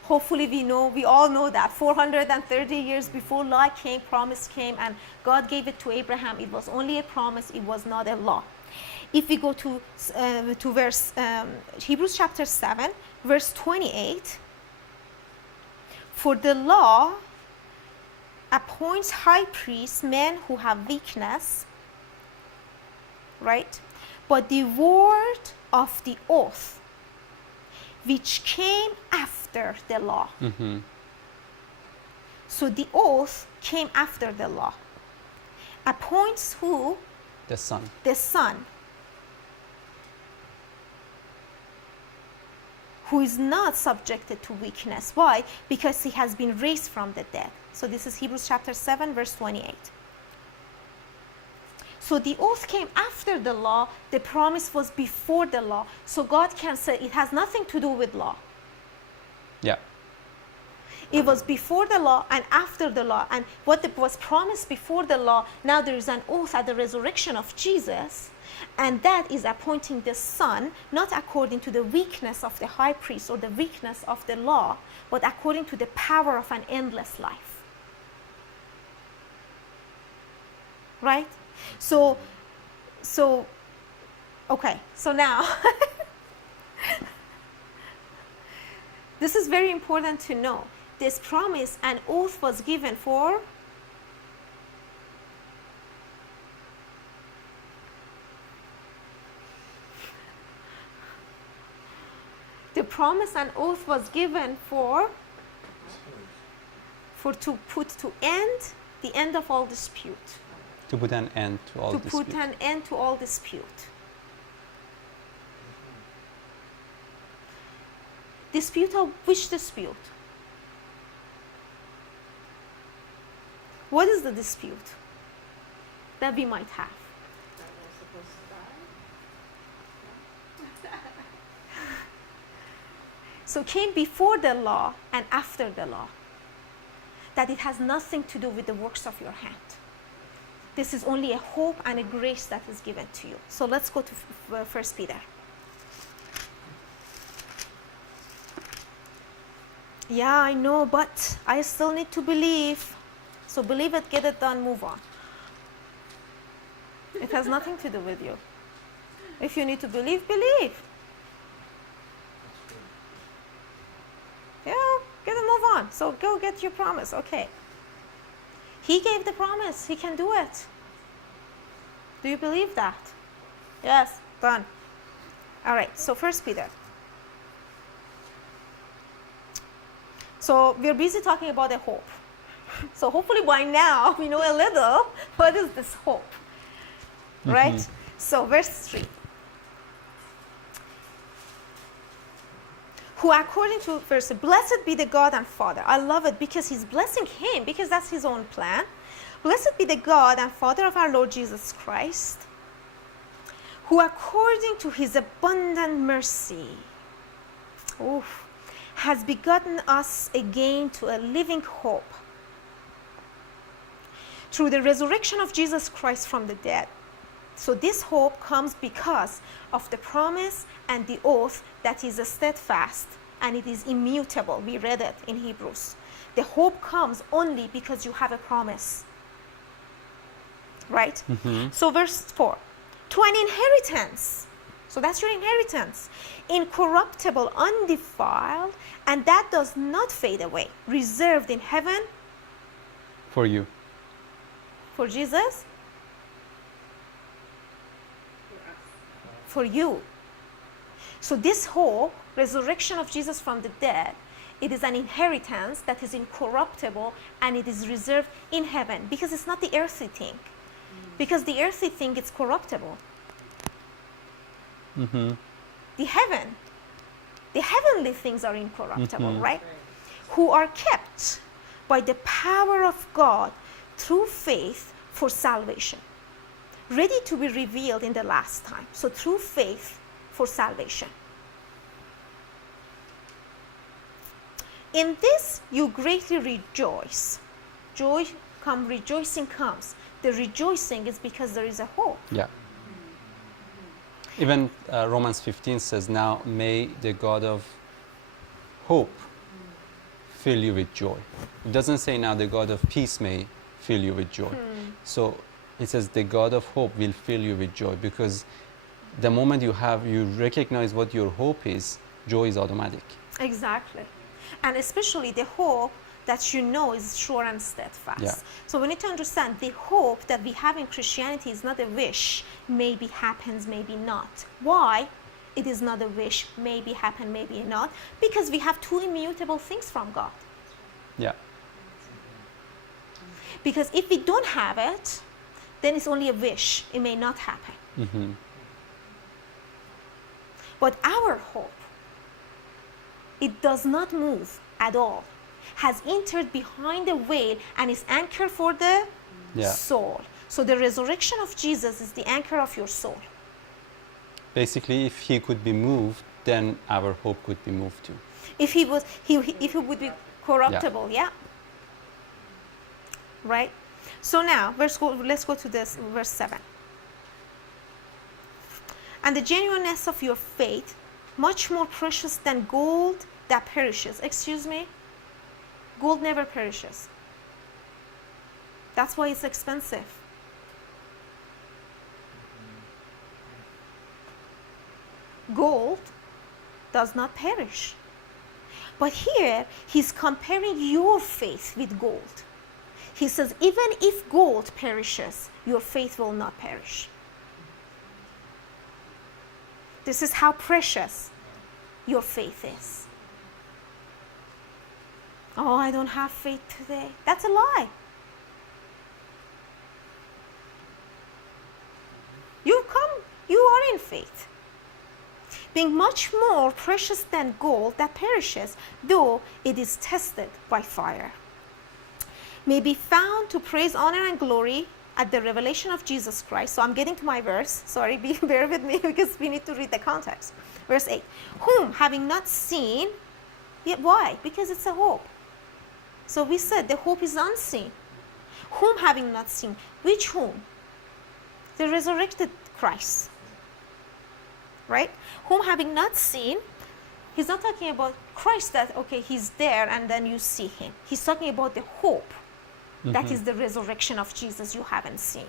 Hopefully we all know that 430 years before law came, promise came, and God gave it to Abraham. It was only a promise, it was not a law. If we go to verse Hebrews chapter 7, verse 28, for the law appoints high priests, men who have weakness, right? But the word of the oath, which came after the law. So the oath came after the law. Appoints who? The Son. The Son. Who is not subjected to weakness. Why? Because he has been raised from the dead. So this is Hebrews chapter 7, verse 28. So the oath came after the law, the promise was before the law. So God can say it has nothing to do with law. Yeah. It was before the law and after the law. And what was promised before the law, now there is an oath at the resurrection of Jesus. And that is appointing the Son, not according to the weakness of the high priest or the weakness of the law, but according to the power of an endless life. Right? So okay, so now, this is very important to know. This promise and oath was given for the promise and oath was given for to put to end the end of all dispute. To put an end to all dispute. To put an end to all dispute. Dispute of which dispute? What is the dispute that we might have? That we're supposed to die. So came before the law and after the law. That it has nothing to do with the works of your hand. This is only a hope and a grace that is given to you. So let's go to 1 Peter. Yeah, I know, but I still need to believe. So believe it, get it done, move on. It has nothing to do with you. If you need to believe, believe. Yeah, get it, move on. So go get your promise, okay. He gave the promise, he can do it. Do you believe that? Yes, done. All right, so 1 Peter. So we're busy talking about a hope. So hopefully by now we know a little, what is this hope? Right? So verse 3. Who according to verse, blessed be the God and Father. I love it because he's blessing him, because that's his own plan. Blessed be the God and Father of our Lord Jesus Christ, who according to his abundant mercy has begotten us again to a living hope through the resurrection of Jesus Christ from the dead. So this hope comes because of the promise and the oath that is steadfast and it is immutable. We read it in Hebrews. The hope comes only because you have a promise. Right? So verse 4, to an inheritance. So that's your inheritance. Incorruptible, undefiled, and that does not fade away. Reserved in heaven For you. for Jesus, for you. So this hope, resurrection of Jesus from the dead, it is an inheritance that is incorruptible and it is reserved in heaven, because it's not the earthly thing. Because the earthly thing is corruptible. The heavenly things are incorruptible, right? Who are kept by the power of God through faith for salvation, ready to be revealed in the last time. So through faith for salvation. In this you greatly rejoice. Rejoicing comes. The rejoicing is because there is a hope. Yeah. Even Romans 15 says, now may the God of hope fill you with joy. It doesn't say now the God of peace may fill you with joy. So it says the God of hope will fill you with joy, because the moment you recognize what your hope is, joy is automatic. Exactly. And especially the hope that you know is sure and steadfast. Yeah. So we need to understand the hope that we have in Christianity is not a wish, maybe happens, maybe not. Why? It is not a wish, maybe happen, maybe not, because we have two immutable things from God. Yeah. Because if we don't have it, then it's only a wish, it may not happen. But our hope, it does not move at all, has entered behind the veil and is anchored for the soul. So the resurrection of Jesus is the anchor of your soul. Basically, if he could be moved, then our hope could be moved too. If he would be corruptible, yeah. Right? So now, let's go to this verse 7. And the genuineness of your faith, much more precious than gold that perishes. Excuse me? Gold never perishes. That's why it's expensive. Gold does not perish. But here, he's comparing your faith with gold. He says, even if gold perishes, your faith will not perish. This is how precious your faith is. Oh, I don't have faith today. That's a lie. You are in faith. Being much more precious than gold that perishes, though it is tested by fire, may be found to praise, honor, and glory at the revelation of Jesus Christ. So I'm getting to my verse. Sorry, bear with me because we need to read the context. Verse 8. Whom, having not seen, yet why? Because it's a hope. So we said the hope is unseen. Whom having not seen? Which whom? The resurrected Christ. Right? Whom having not seen, he's not talking about Christ that, okay, he's there and then you see him. He's talking about the hope. That is the resurrection of Jesus you haven't seen.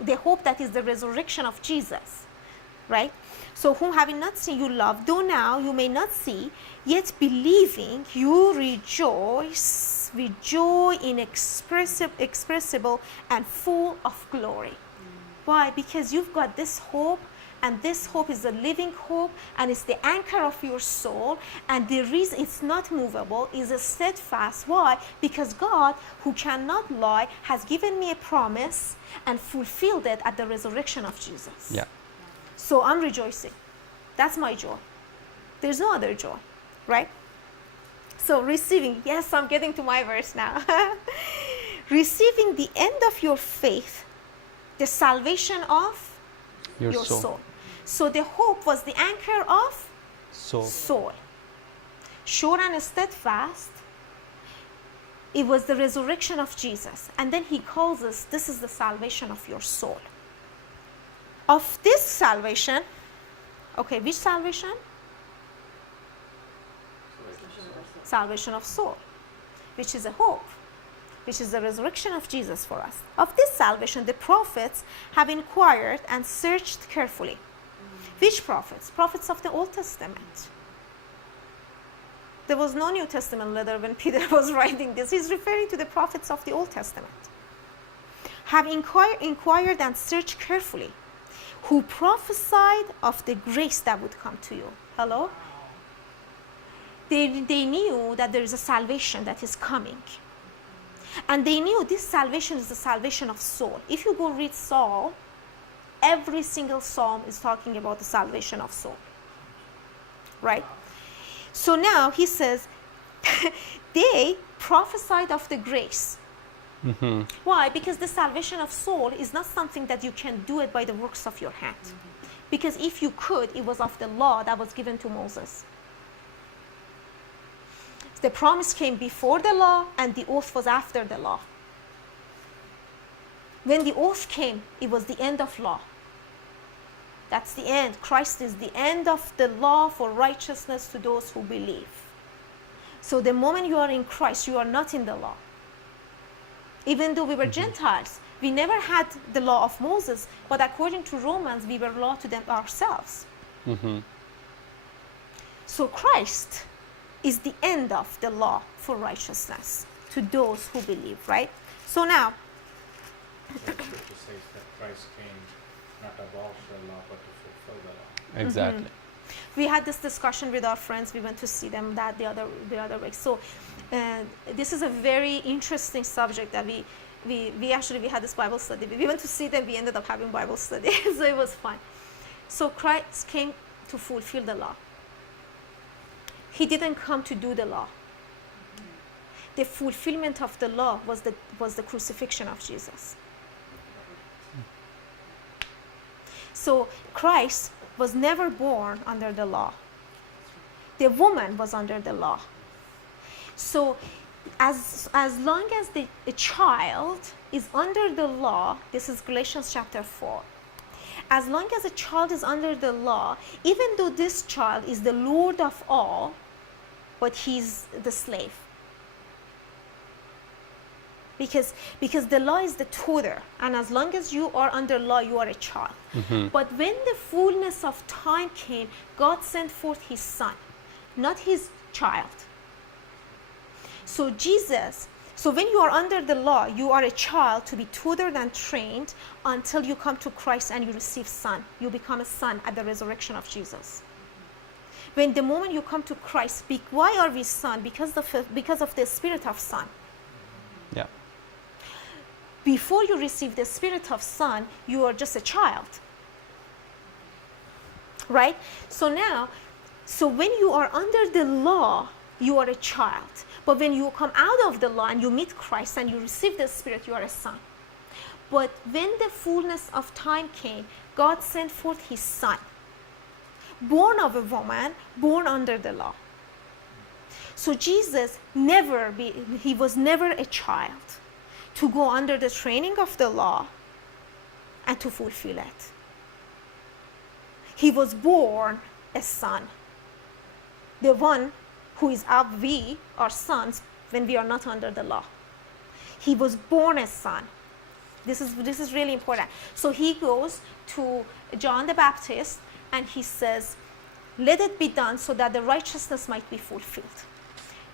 The hope that is the resurrection of Jesus. Right? So whom having not seen you love, though now you may not see, yet believing you rejoice with joy inexpressible and full of glory. Why? Because you've got this hope, and this hope is a living hope, and it's the anchor of your soul, and the reason it's not movable is a steadfast. Why? Because God, who cannot lie, has given me a promise and fulfilled it at the resurrection of Jesus. Yeah. So I'm rejoicing. That's my joy. There's no other joy, right? So receiving, yes, I'm getting to my verse now. Receiving the end of your faith, the salvation of your soul. So the hope was the anchor of soul. Sure and steadfast. It was the resurrection of Jesus. And then he calls us, this is the salvation of your soul. Of this salvation, okay, which salvation? Salvation of soul, which is a hope, which is the resurrection of Jesus for us. Of this salvation, the prophets have inquired and searched carefully. Which prophets? Prophets of the Old Testament. There was no New Testament letter when Peter was writing this. He's referring to the prophets of the Old Testament. Have inquired and searched carefully, who prophesied of the grace that would come to you. Hello? They knew that there is a salvation that is coming. And they knew this salvation is the salvation of soul. If you go read Saul, every single psalm is talking about the salvation of soul. Right? So now he says, they prophesied of the grace. Mm-hmm. Why? Because the salvation of soul is not something that you can do it by the works of your hand. Because if you could, it was of the law that was given to Moses. The promise came before the law and the oath was after the law. When the oath came, it was the end of law. That's the end. Christ is the end of the law for righteousness to those who believe. So the moment you are in Christ, you are not in the law. Even though we were Gentiles, we never had the law of Moses, but according to Romans, we were law to them ourselves. Mm-hmm. So Christ is the end of the law for righteousness to those who believe, right? So now, The scripture says that Christ came not to abolish the law, but to fulfill the law. Exactly. we had this discussion with our friends. We went to see them the other way. So this is a very interesting subject that we actually had this Bible study. We went to see them. We ended up having Bible study, so it was fun. So Christ came to fulfill the law. He didn't come to do the law. The fulfillment of the law was the crucifixion of Jesus. So Christ was never born under the law. The woman was under the law. So as long as a child is under the law, this is Galatians chapter 4. As long as a child is under the law, even though this child is the Lord of all, but he's the slave. Because the law is the tutor, and as long as you are under law, you are a child. Mm-hmm. But when the fullness of time came, God sent forth his son, not his child. So when you are under the law, you are a child to be tutored and trained until you come to Christ and you receive son. You become a son at the resurrection of Jesus. When the moment you come to Christ, why are we son? Because of the spirit of son. Yeah. Before you receive the spirit of son, you are just a child. Right? So when you are under the law, you are a child. But when you come out of the law and you meet Christ and you receive the Spirit, you are a son. But when the fullness of time came, God sent forth his son, born of a woman, born under the law. So Jesus he was never a child to go under the training of the law and to fulfill it. He was born a son. The one who is we are sons when we are not under the law. He was born a son. This is really important. So he goes to John the Baptist and he says, let it be done so that the righteousness might be fulfilled.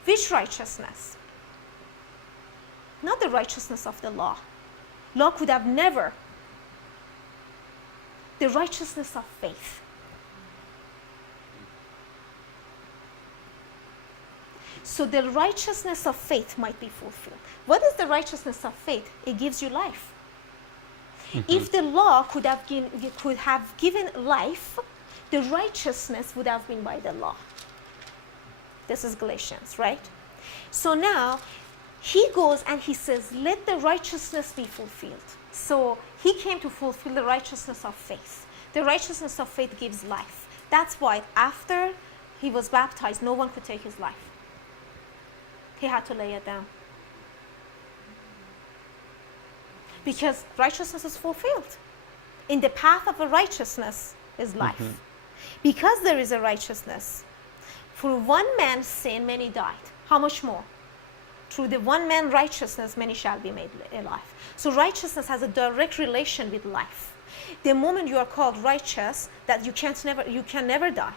Which righteousness? Not the righteousness of the law. Law could have never. The righteousness of faith. So the righteousness of faith might be fulfilled. What is the righteousness of faith? It gives you life. Mm-hmm. If the law could have given life, the righteousness would have been by the law. This is Galatians, right? So now he goes and he says, let the righteousness be fulfilled. So he came to fulfill the righteousness of faith. The righteousness of faith gives life. That's why after he was baptized, no one could take his life. He had to lay it down. Because righteousness is fulfilled. In the path of a righteousness is life. Mm-hmm. Because there is a righteousness, for one man's sin, many died. How much more? Through the one man righteousness, many shall be made alive. So righteousness has a direct relation with life. The moment you are called righteous, that you can never die.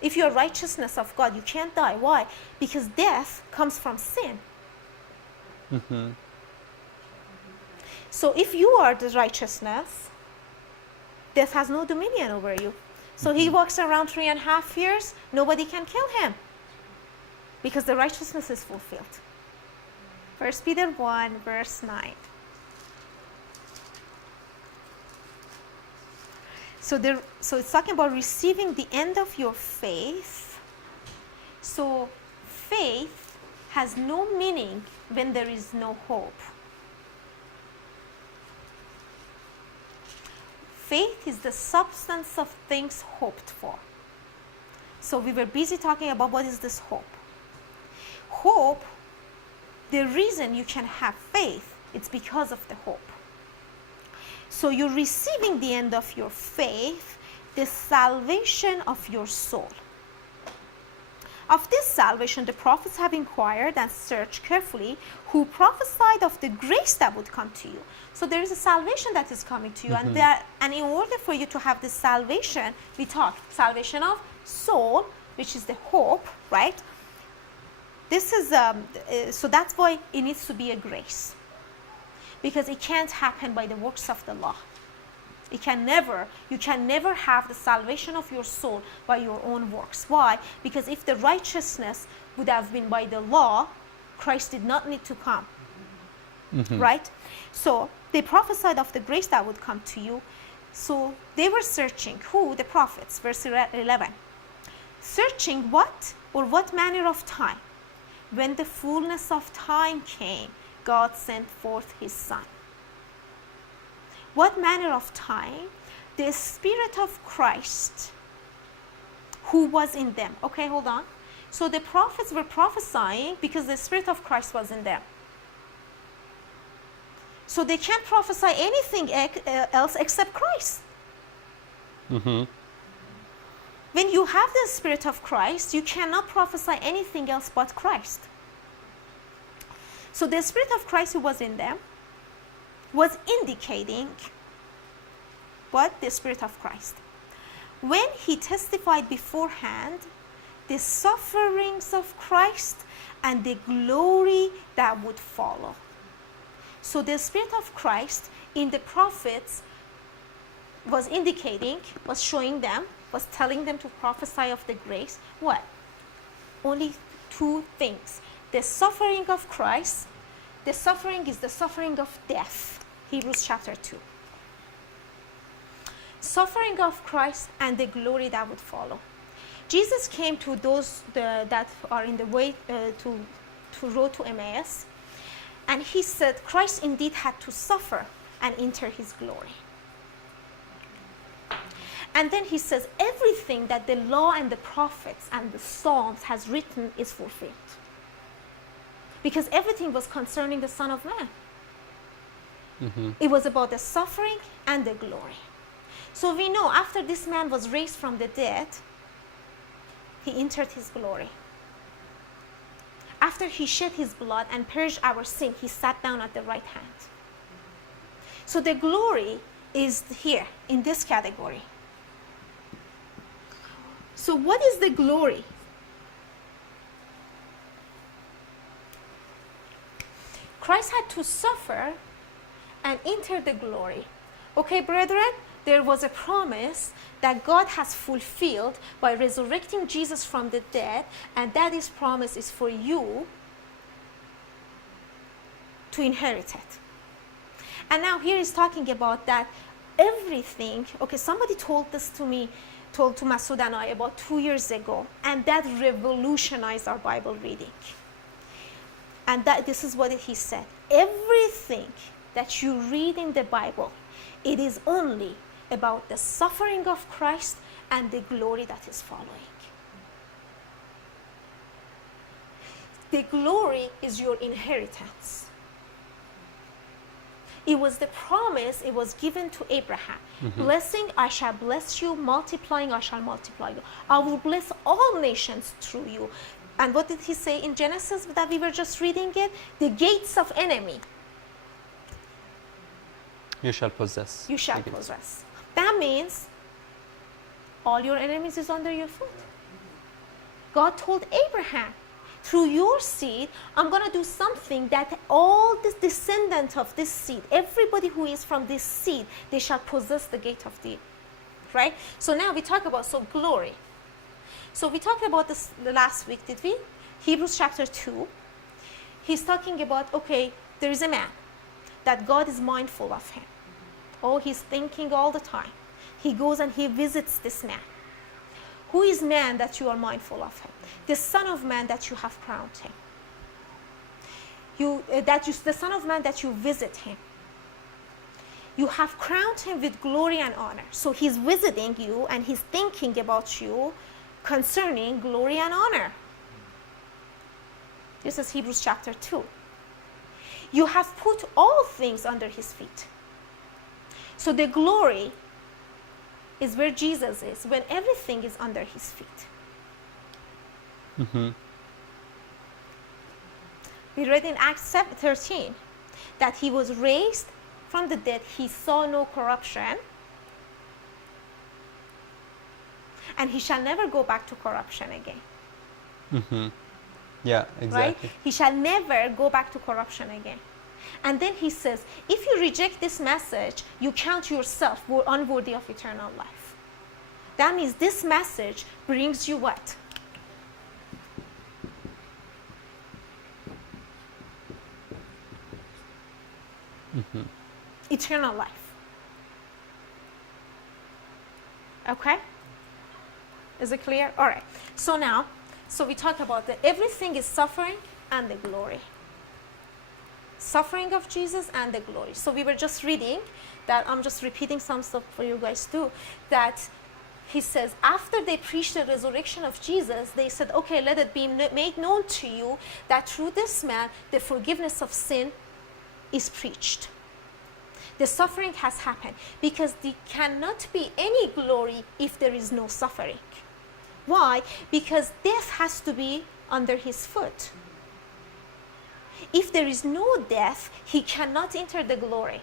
If you are righteousness of God, you can't die. Why? Because death comes from sin. So if you are the righteousness, death has no dominion over you. So he walks around 3.5 years, nobody can kill him because the righteousness is fulfilled. 1 Peter 1, verse 9. So it's talking about receiving the end of your faith. So faith has no meaning when there is no hope. Faith is the substance of things hoped for. So we were busy talking about what is this hope. Hope, the reason you can have faith, it's because of the hope. So you're receiving the end of your faith, the salvation of your soul. Of this salvation, the prophets have inquired and searched carefully, who prophesied of the grace that would come to you. So there is a salvation that is coming to you, and in order for you to have this salvation, we talk salvation of soul, which is the hope, right? This is so that's why it needs to be a grace, because it can't happen by the works of the law. You can never have the salvation of your soul by your own works. Why? Because if the righteousness would have been by the law, Christ did not need to come. Right? So they prophesied of the grace that would come to you. So they were searching. Who? The prophets. Verse 11. Searching what? Or what manner of time? When the fullness of time came, God sent forth his Son. What manner of time? The Spirit of Christ who was in them. Okay, hold on. So the prophets were prophesying because the Spirit of Christ was in them. So they can't prophesy anything else except Christ. When you have the Spirit of Christ, you cannot prophesy anything else but Christ. So the Spirit of Christ who was in them was indicating what? The Spirit of Christ. When he testified beforehand the sufferings of Christ and the glory that would follow. So the Spirit of Christ in the prophets was indicating, was showing them, was telling them to prophesy of the grace. What? Only two things. The suffering of Christ. The suffering is the suffering of death. Hebrews chapter 2. Suffering of Christ and the glory that would follow. Jesus came to those that are in the way to road to Emmaus, and he said Christ indeed had to suffer and enter his glory. And then he says everything that the law and the prophets and the Psalms has written is fulfilled. Because everything was concerning the Son of Man. It was about the suffering and the glory. So we know after this man was raised from the dead, he entered his glory. After he shed his blood and purged our sin, he sat down at the right hand. So the glory is here in this category. So what is the glory? Christ had to suffer and enter the glory. Okay, brethren, there was a promise that God has fulfilled by resurrecting Jesus from the dead, and that is promise is for you to inherit it. And now here he's talking about that everything. Okay, somebody told this to me, told to Masood and I about 2 years ago, and that revolutionized our Bible reading. And that this is what he said. Everything that you read in the Bible, it is only about the suffering of Christ and the glory that is following. The glory is your inheritance. It was the promise, it was given to Abraham. Blessing, I shall bless you. Multiplying, I shall multiply you. I will bless all nations through you. And what did he say in Genesis that we were just reading it? The gates of enemy You shall possess. you shall the gates. possess. That means all your enemies is under your foot. God told Abraham, through your seed, I'm going to do something that all this descendant of this seed, everybody who is from this seed, they shall possess the gate of the, right? So now we talk about, glory. So we talked about this the last week, did we? Hebrews chapter 2. He's talking about, okay, there is a man that God is mindful of him. Oh, he's thinking all the time. He goes and he visits this man. Who is man that you are mindful of him? The Son of Man that you have crowned him. The Son of Man that you visit him. You have crowned him with glory and honor. So he's visiting you and he's thinking about you concerning glory and honor. This is Hebrews chapter 2. You have put all things under his feet. So the glory is where Jesus is, when everything is under his feet. Mm-hmm. We read in Acts 13 that he was raised from the dead. He saw no corruption. And he shall never go back to corruption again. Mm-hmm. Yeah, exactly. Right? He shall never go back to corruption again. And then he says, if you reject this message, you count yourself unworthy of eternal life. That means this message brings you what? Mm-hmm. Eternal life. Okay? Is it clear? All right. So now, we talk about everything is suffering and the glory. Suffering of Jesus and the glory. So we were just reading that, I'm just repeating some stuff for you guys too, that he says after they preached the resurrection of Jesus, they said, okay, let it be made known to you that through this man, the forgiveness of sin is preached. The suffering has happened because there cannot be any glory if there is no suffering. Why? Because death has to be under his foot. If there is no death, he cannot enter the glory.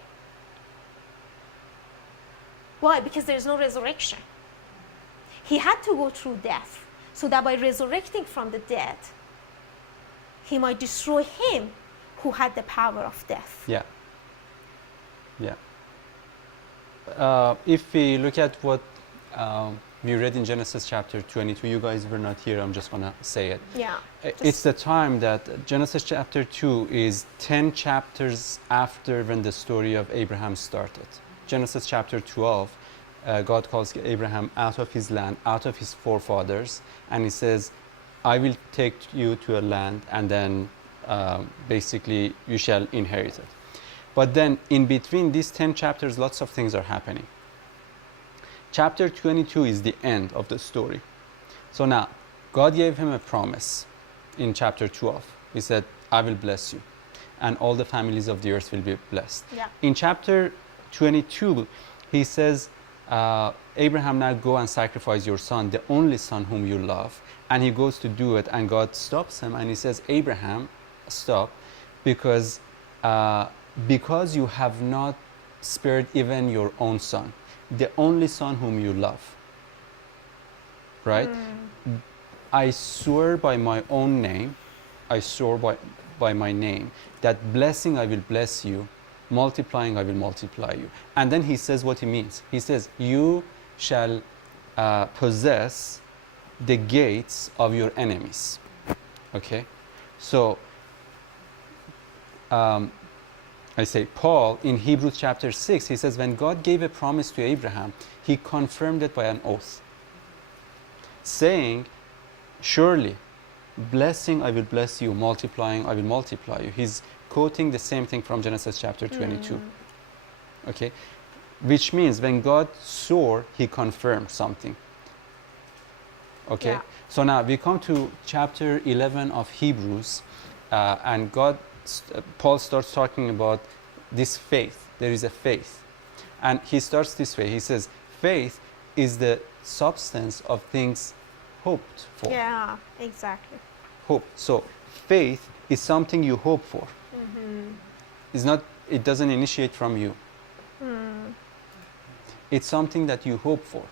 Why? Because there is no resurrection. He had to go through death so that by resurrecting from the dead, he might destroy him who had the power of death. Yeah. Yeah. If we look at what we read in Genesis chapter 22, you guys were not here, I'm just going to say it. Yeah. It's the time that Genesis chapter 2 is 10 chapters after when the story of Abraham started. Genesis chapter 12, God calls Abraham out of his land, out of his forefathers, and he says, I will take you to a land and then basically you shall inherit it. But then in between these 10 chapters, lots of things are happening. Chapter 22 is the end of the story. So now, God gave him a promise in chapter 12. He said, I will bless you, and all the families of the earth will be blessed. Yeah. In chapter 22, he says, Abraham, now go and sacrifice your son, the only son whom you love. And he goes to do it, and God stops him, and he says, Abraham, stop, because you have not spared even your own son, the only son whom you love, right? I swear by my own name, I swear by my name, that blessing I will bless you, multiplying I will multiply you. And then he says what he means. He says, you shall possess the gates of your enemies. Okay? So, I say Paul in Hebrews chapter 6, he says when God gave a promise to Abraham, he confirmed it by an oath, saying, surely blessing I will bless you, multiplying I will multiply you. He's quoting the same thing from Genesis chapter 22. Okay? Which means when God swore, he confirmed something. Okay? Yeah. So now we come to chapter 11 of Hebrews, and Paul starts talking about this faith. There is a faith. And he starts this way. He says, faith is the substance of things hoped for. Yeah, exactly. hope. So faith is something you hope for. It's not, it doesn't initiate from you. It's something that you hope for.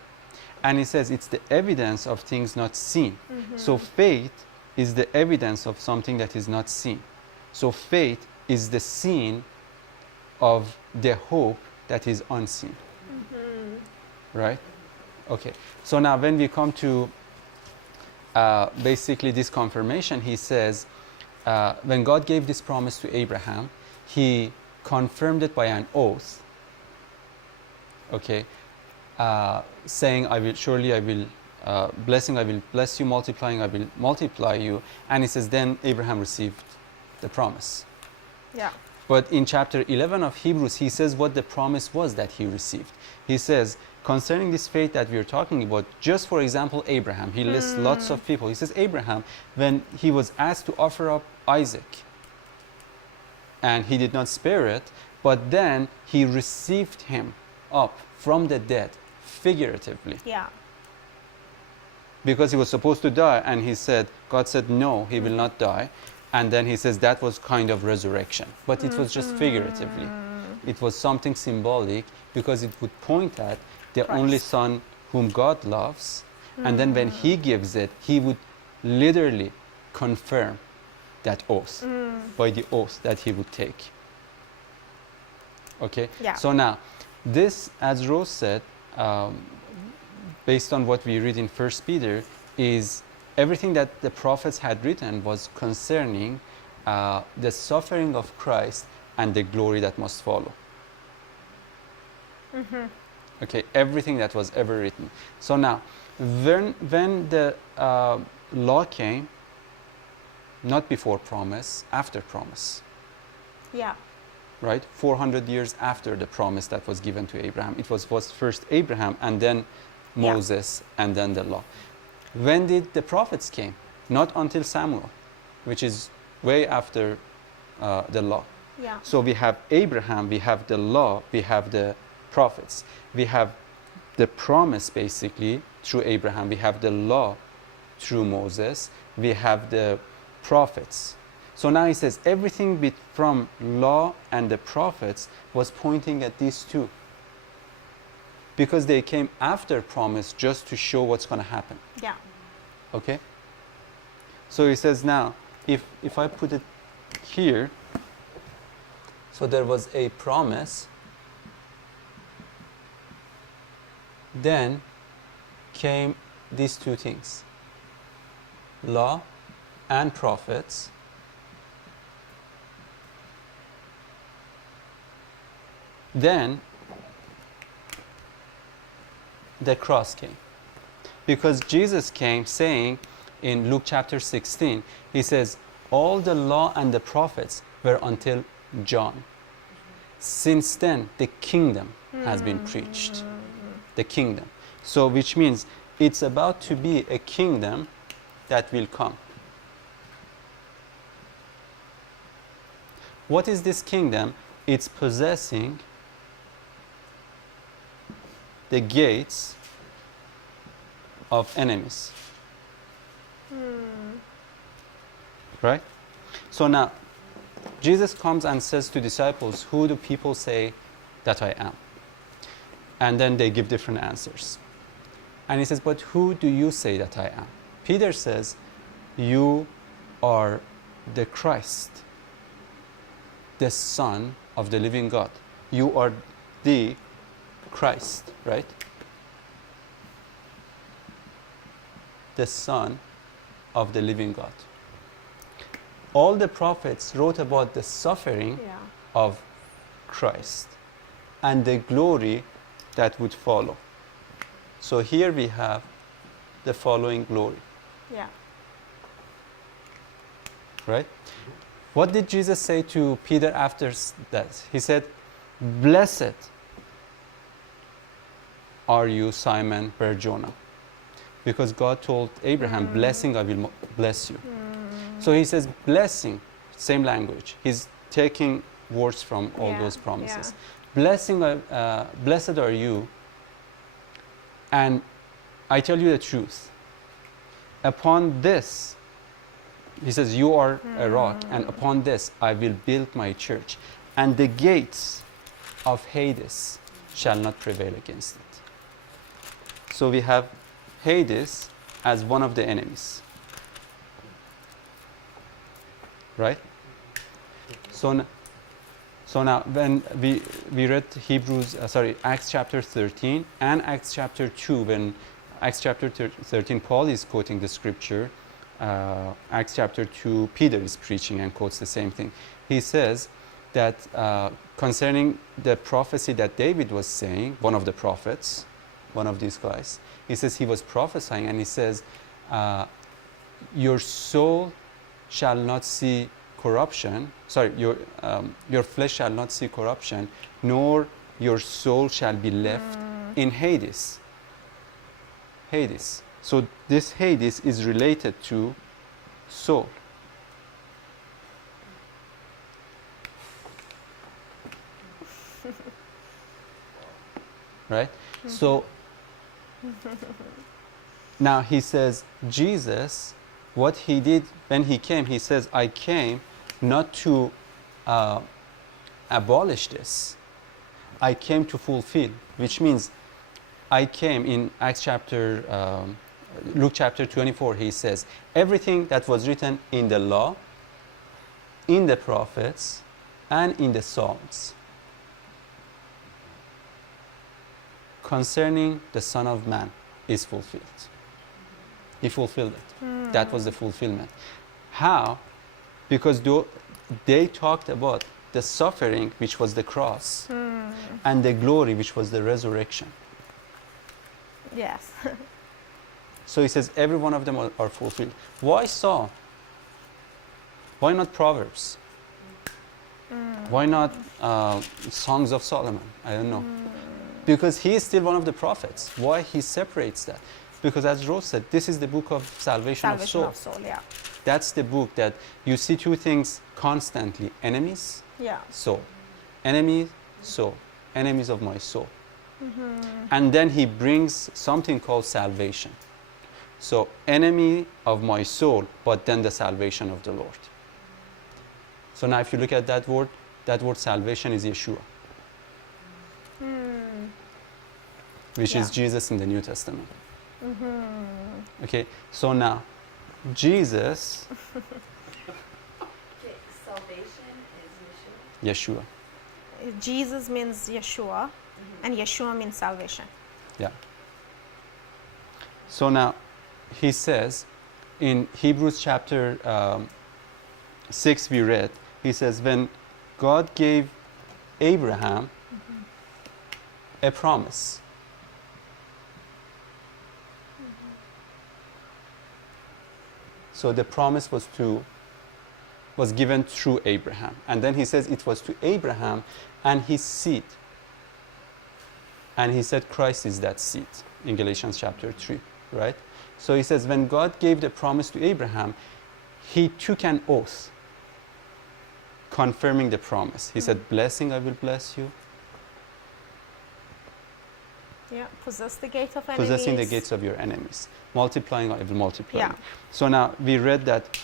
And it says it's the evidence of things not seen. So faith is the evidence of something that is not seen. So faith is the seen of the hope that is unseen. Right? Okay. So now when we come to basically this confirmation, he says, when God gave this promise to Abraham, he confirmed it by an oath. Okay, saying, I will blessing, I will bless you, multiplying, I will multiply you. And he says, then Abraham received the promise. Yeah. But in chapter 11 of Hebrews, he says what the promise was that he received. He says, concerning this faith that we are talking about, just for example, Abraham, he lists lots of people. He says, Abraham, when he was asked to offer up Isaac, and he did not spare it, but then he received him up from the dead, figuratively. Yeah. Because he was supposed to die, and he said, God said, no, he will not die. And then he says that was kind of resurrection. But it was just figuratively. It was something symbolic, because it would point at the Christ. only Son whom God loves. And then when he gives it, he would literally confirm that oath by the oath that he would take. Okay? Yeah. So now, this, as Rose said, based on what we read in 1 Peter, is everything that the prophets had written was concerning the suffering of Christ and the glory that must follow. Okay, everything that was ever written. So now, when the law came, not before promise, after promise. Yeah. Right? 400 years after the promise that was given to Abraham. It was first Abraham, and then Moses, and then the law. When did the prophets came? Not until Samuel, which is way after the law. Yeah. So we have Abraham, we have the law, we have the prophets. We have the promise basically through Abraham. We have the law through Moses. We have the prophets. So now he says everything from law and the prophets was pointing at these two. Because they came after promise just to show what's going to happen. Yeah. Okay? So he says now, if I put it here, so there was a promise, then came these two things, law and prophets. Then the cross came. Because Jesus came saying in Luke chapter 16, he says, all the law and the prophets were until John. Since then, the kingdom has been preached. The kingdom. So which means it's about to be a kingdom that will come. What is this kingdom? It's possessing the gates of enemies. Right? So now, Jesus comes and says to disciples, who do people say that I am? And then they give different answers. And he says, but who do you say that I am? Peter says, you are the Christ, the Son of the living God. You are the Christ, right? The Son of the living God. All the prophets wrote about the suffering of Christ and the glory that would follow. So here we have the following glory. Yeah. Right? What did Jesus say to Peter after that? He said, blessed are you, Simon Bar-Jonah. Because God told Abraham, blessing I will bless you. So he says, blessing, same language. He's taking words from all those promises. Blessing, blessed are you. And I tell you the truth. Upon this, he says, you are a rock, and upon this I will build my church, and the gates of Hades shall not prevail against it. So we have Hades as one of the enemies. Right? So now when we read Acts chapter 13 and Acts chapter 2, when Acts chapter 13, Paul is quoting the scripture. Acts chapter 2, Peter is preaching and quotes the same thing. He says that concerning the prophecy that David was saying, one of the prophets, one of these guys, he says he was prophesying, and he says, your soul shall not see corruption, your flesh shall not see corruption, nor your soul shall be left in Hades. Hades. So this Hades is related to soul. Right? So now he says, Jesus, what he did when he came, he says, I came not to abolish this. I came to fulfill, which means I came in Luke chapter 24, he says, everything that was written in the law, in the prophets, and in the Psalms concerning the Son of Man is fulfilled. He fulfilled it. That was the fulfillment. How? Because they talked about the suffering, which was the cross, and the glory, which was the resurrection. Yes. So he says every one of them are fulfilled. Why Psalm? Why not Proverbs? Why not Songs of Solomon? I don't know. Because he is still one of the prophets. Why he separates that? Because as Rose said, this is the book of salvation of soul. Yeah. That's the book that you see two things constantly: enemies, Yeah. soul. Enemy, soul. Enemies of my soul. And then he brings something called salvation. So enemy of my soul, but then the salvation of the Lord. So now if you look at that word salvation is Yeshua, which is Jesus in the New Testament. Okay, so now Jesus, Okay, salvation is Yeshua. Yeshua. Jesus means Yeshua, and Yeshua means salvation. Yeah. So now he says in Hebrews chapter 6 we read, he says when God gave Abraham a promise. So the promise was given through Abraham. And then he says it was to Abraham and his seed. And he said Christ is that seed in Galatians chapter 3, right? So he says when God gave the promise to Abraham, he took an oath confirming the promise. He said, blessing I will bless you. Yeah, possess the gate of enemies. Possessing the gates of your enemies. Multiplying I will multiply Yeah. you. So now we read that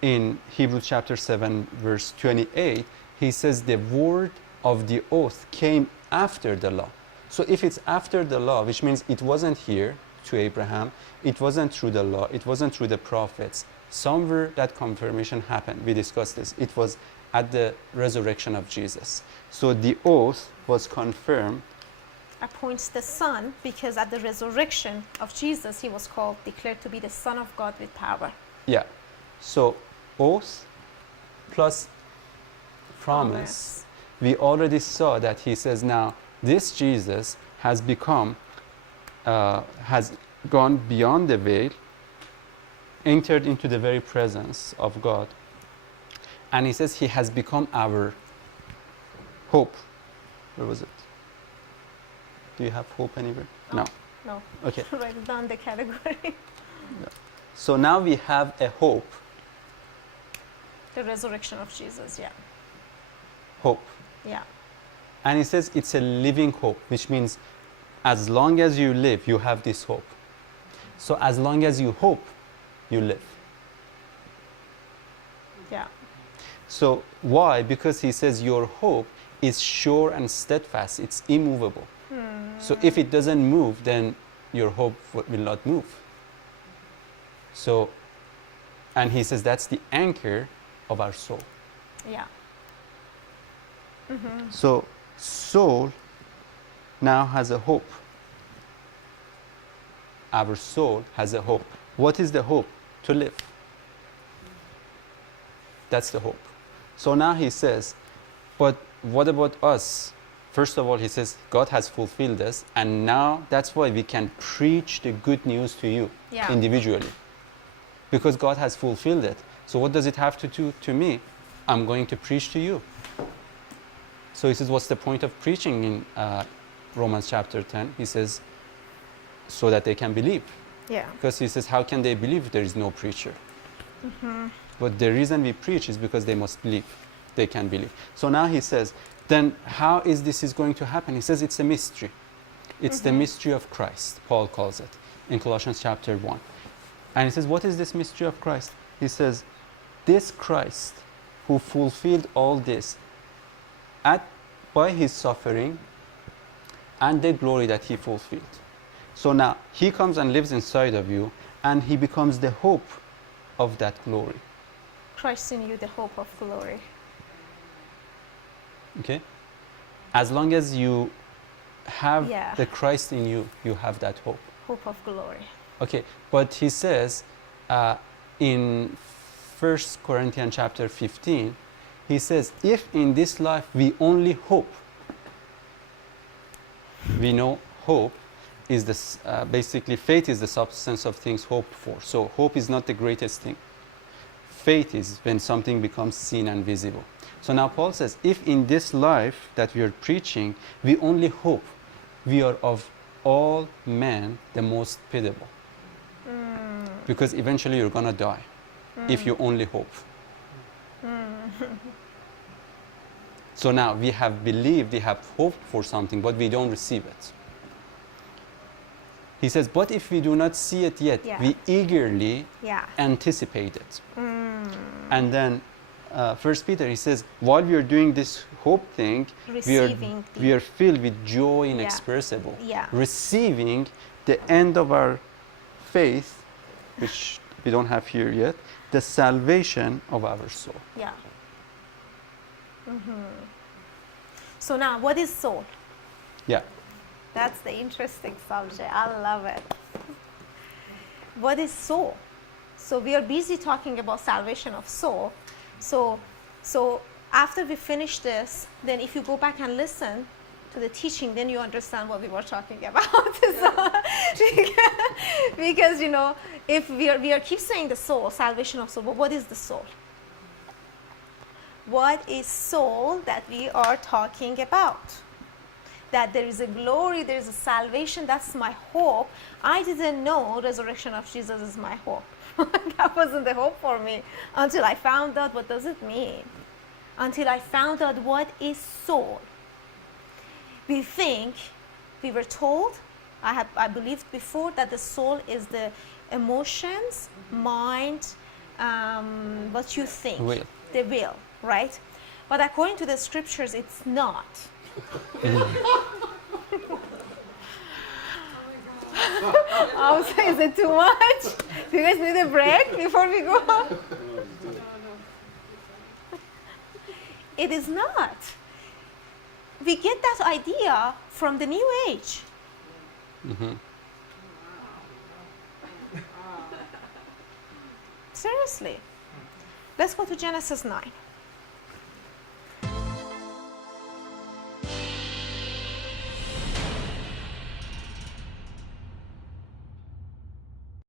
in Hebrews chapter 7 verse 28, he says the word of the oath came after the law. So if it's after the law, which means it wasn't here to Abraham, it wasn't through the law, it wasn't through the prophets, somewhere that confirmation happened. We discussed this. It was at the resurrection of Jesus. So the oath was confirmed. Appoints the Son, because at the resurrection of Jesus, he was declared to be the Son of God with power. Yeah. So oath plus promise. We already saw that he says now this Jesus has become, has gone beyond the veil, entered into the very presence of God. And he says he has become our hope. Where was it? Do you have hope anywhere? No. No. Okay. Write down the category. So now we have a hope. The resurrection of Jesus, yeah. Hope. Yeah. And he says it's a living hope, which means as long as you live, you have this hope. So as long as you hope, you live. So why? Because he says your hope is sure and steadfast. It's immovable. So if it doesn't move, then your hope will not move. So, and he says that's the anchor of our soul. Yeah. So soul now has a hope. Our soul has a hope. What is the hope? To live. That's the hope. So now he says, but what about us? First of all, he says, God has fulfilled this, and now that's why we can preach the good news to you individually. Because God has fulfilled it. So what does it have to do to me? I'm going to preach to you. So he says, what's the point of preaching in Romans chapter 10? He says, so that they can believe. Yeah. Because he says, how can they believe if there is no preacher? But the reason we preach is because they must believe. They can believe. So now he says, then how is this is going to happen? He says it's a mystery. It's the mystery of Christ, Paul calls it, in Colossians chapter 1. And he says, what is this mystery of Christ? He says, this Christ who fulfilled all this by his suffering and the glory that he fulfilled. So now he comes and lives inside of you, and he becomes the hope of that glory. Christ in you, the hope of glory. Okay? As long as you have Yeah. the Christ in you, you have that hope. Hope of glory. Okay, but he says in 1 Corinthians chapter 15, he says, if in this life we only hope, we know hope is this, basically faith is the substance of things hoped for. So hope is not the greatest thing. Faith is when something becomes seen and visible. So now Paul says, if in this life that we are preaching, we only hope, we are of all men the most pitiable. Because eventually you're going to die if you only hope. So now we have believed, we have hoped for something, but we don't receive it. He says, but if we do not see it yet, we eagerly anticipate it. And then 1 Peter, he says, while we are doing this hope thing, we are filled with joy inexpressible. Receiving the end of our faith, which we don't have here yet, the salvation of our soul. Yeah. So now, what is soul? Yeah. That's the interesting subject. I love it. What is soul? So we are busy talking about salvation of soul. So after we finish this, then if you go back and listen to the teaching, then you understand what we were talking about. Because you know, if we are keep saying the soul, salvation of soul, but what is the soul? What is soul that we are talking about? That there is a glory, there is a salvation, that's my hope. I didn't know resurrection of Jesus is my hope. That wasn't the hope for me until I found out what does it mean. Until I found out what is soul. We were told, I believed before that the soul is the emotions, mind, what you think, the will, right? But according to the scriptures, it's not. I was saying, is it too much? Do you guys need a break before we go? It is not. We get that idea from the New Age. Seriously. Let's go to Genesis 9.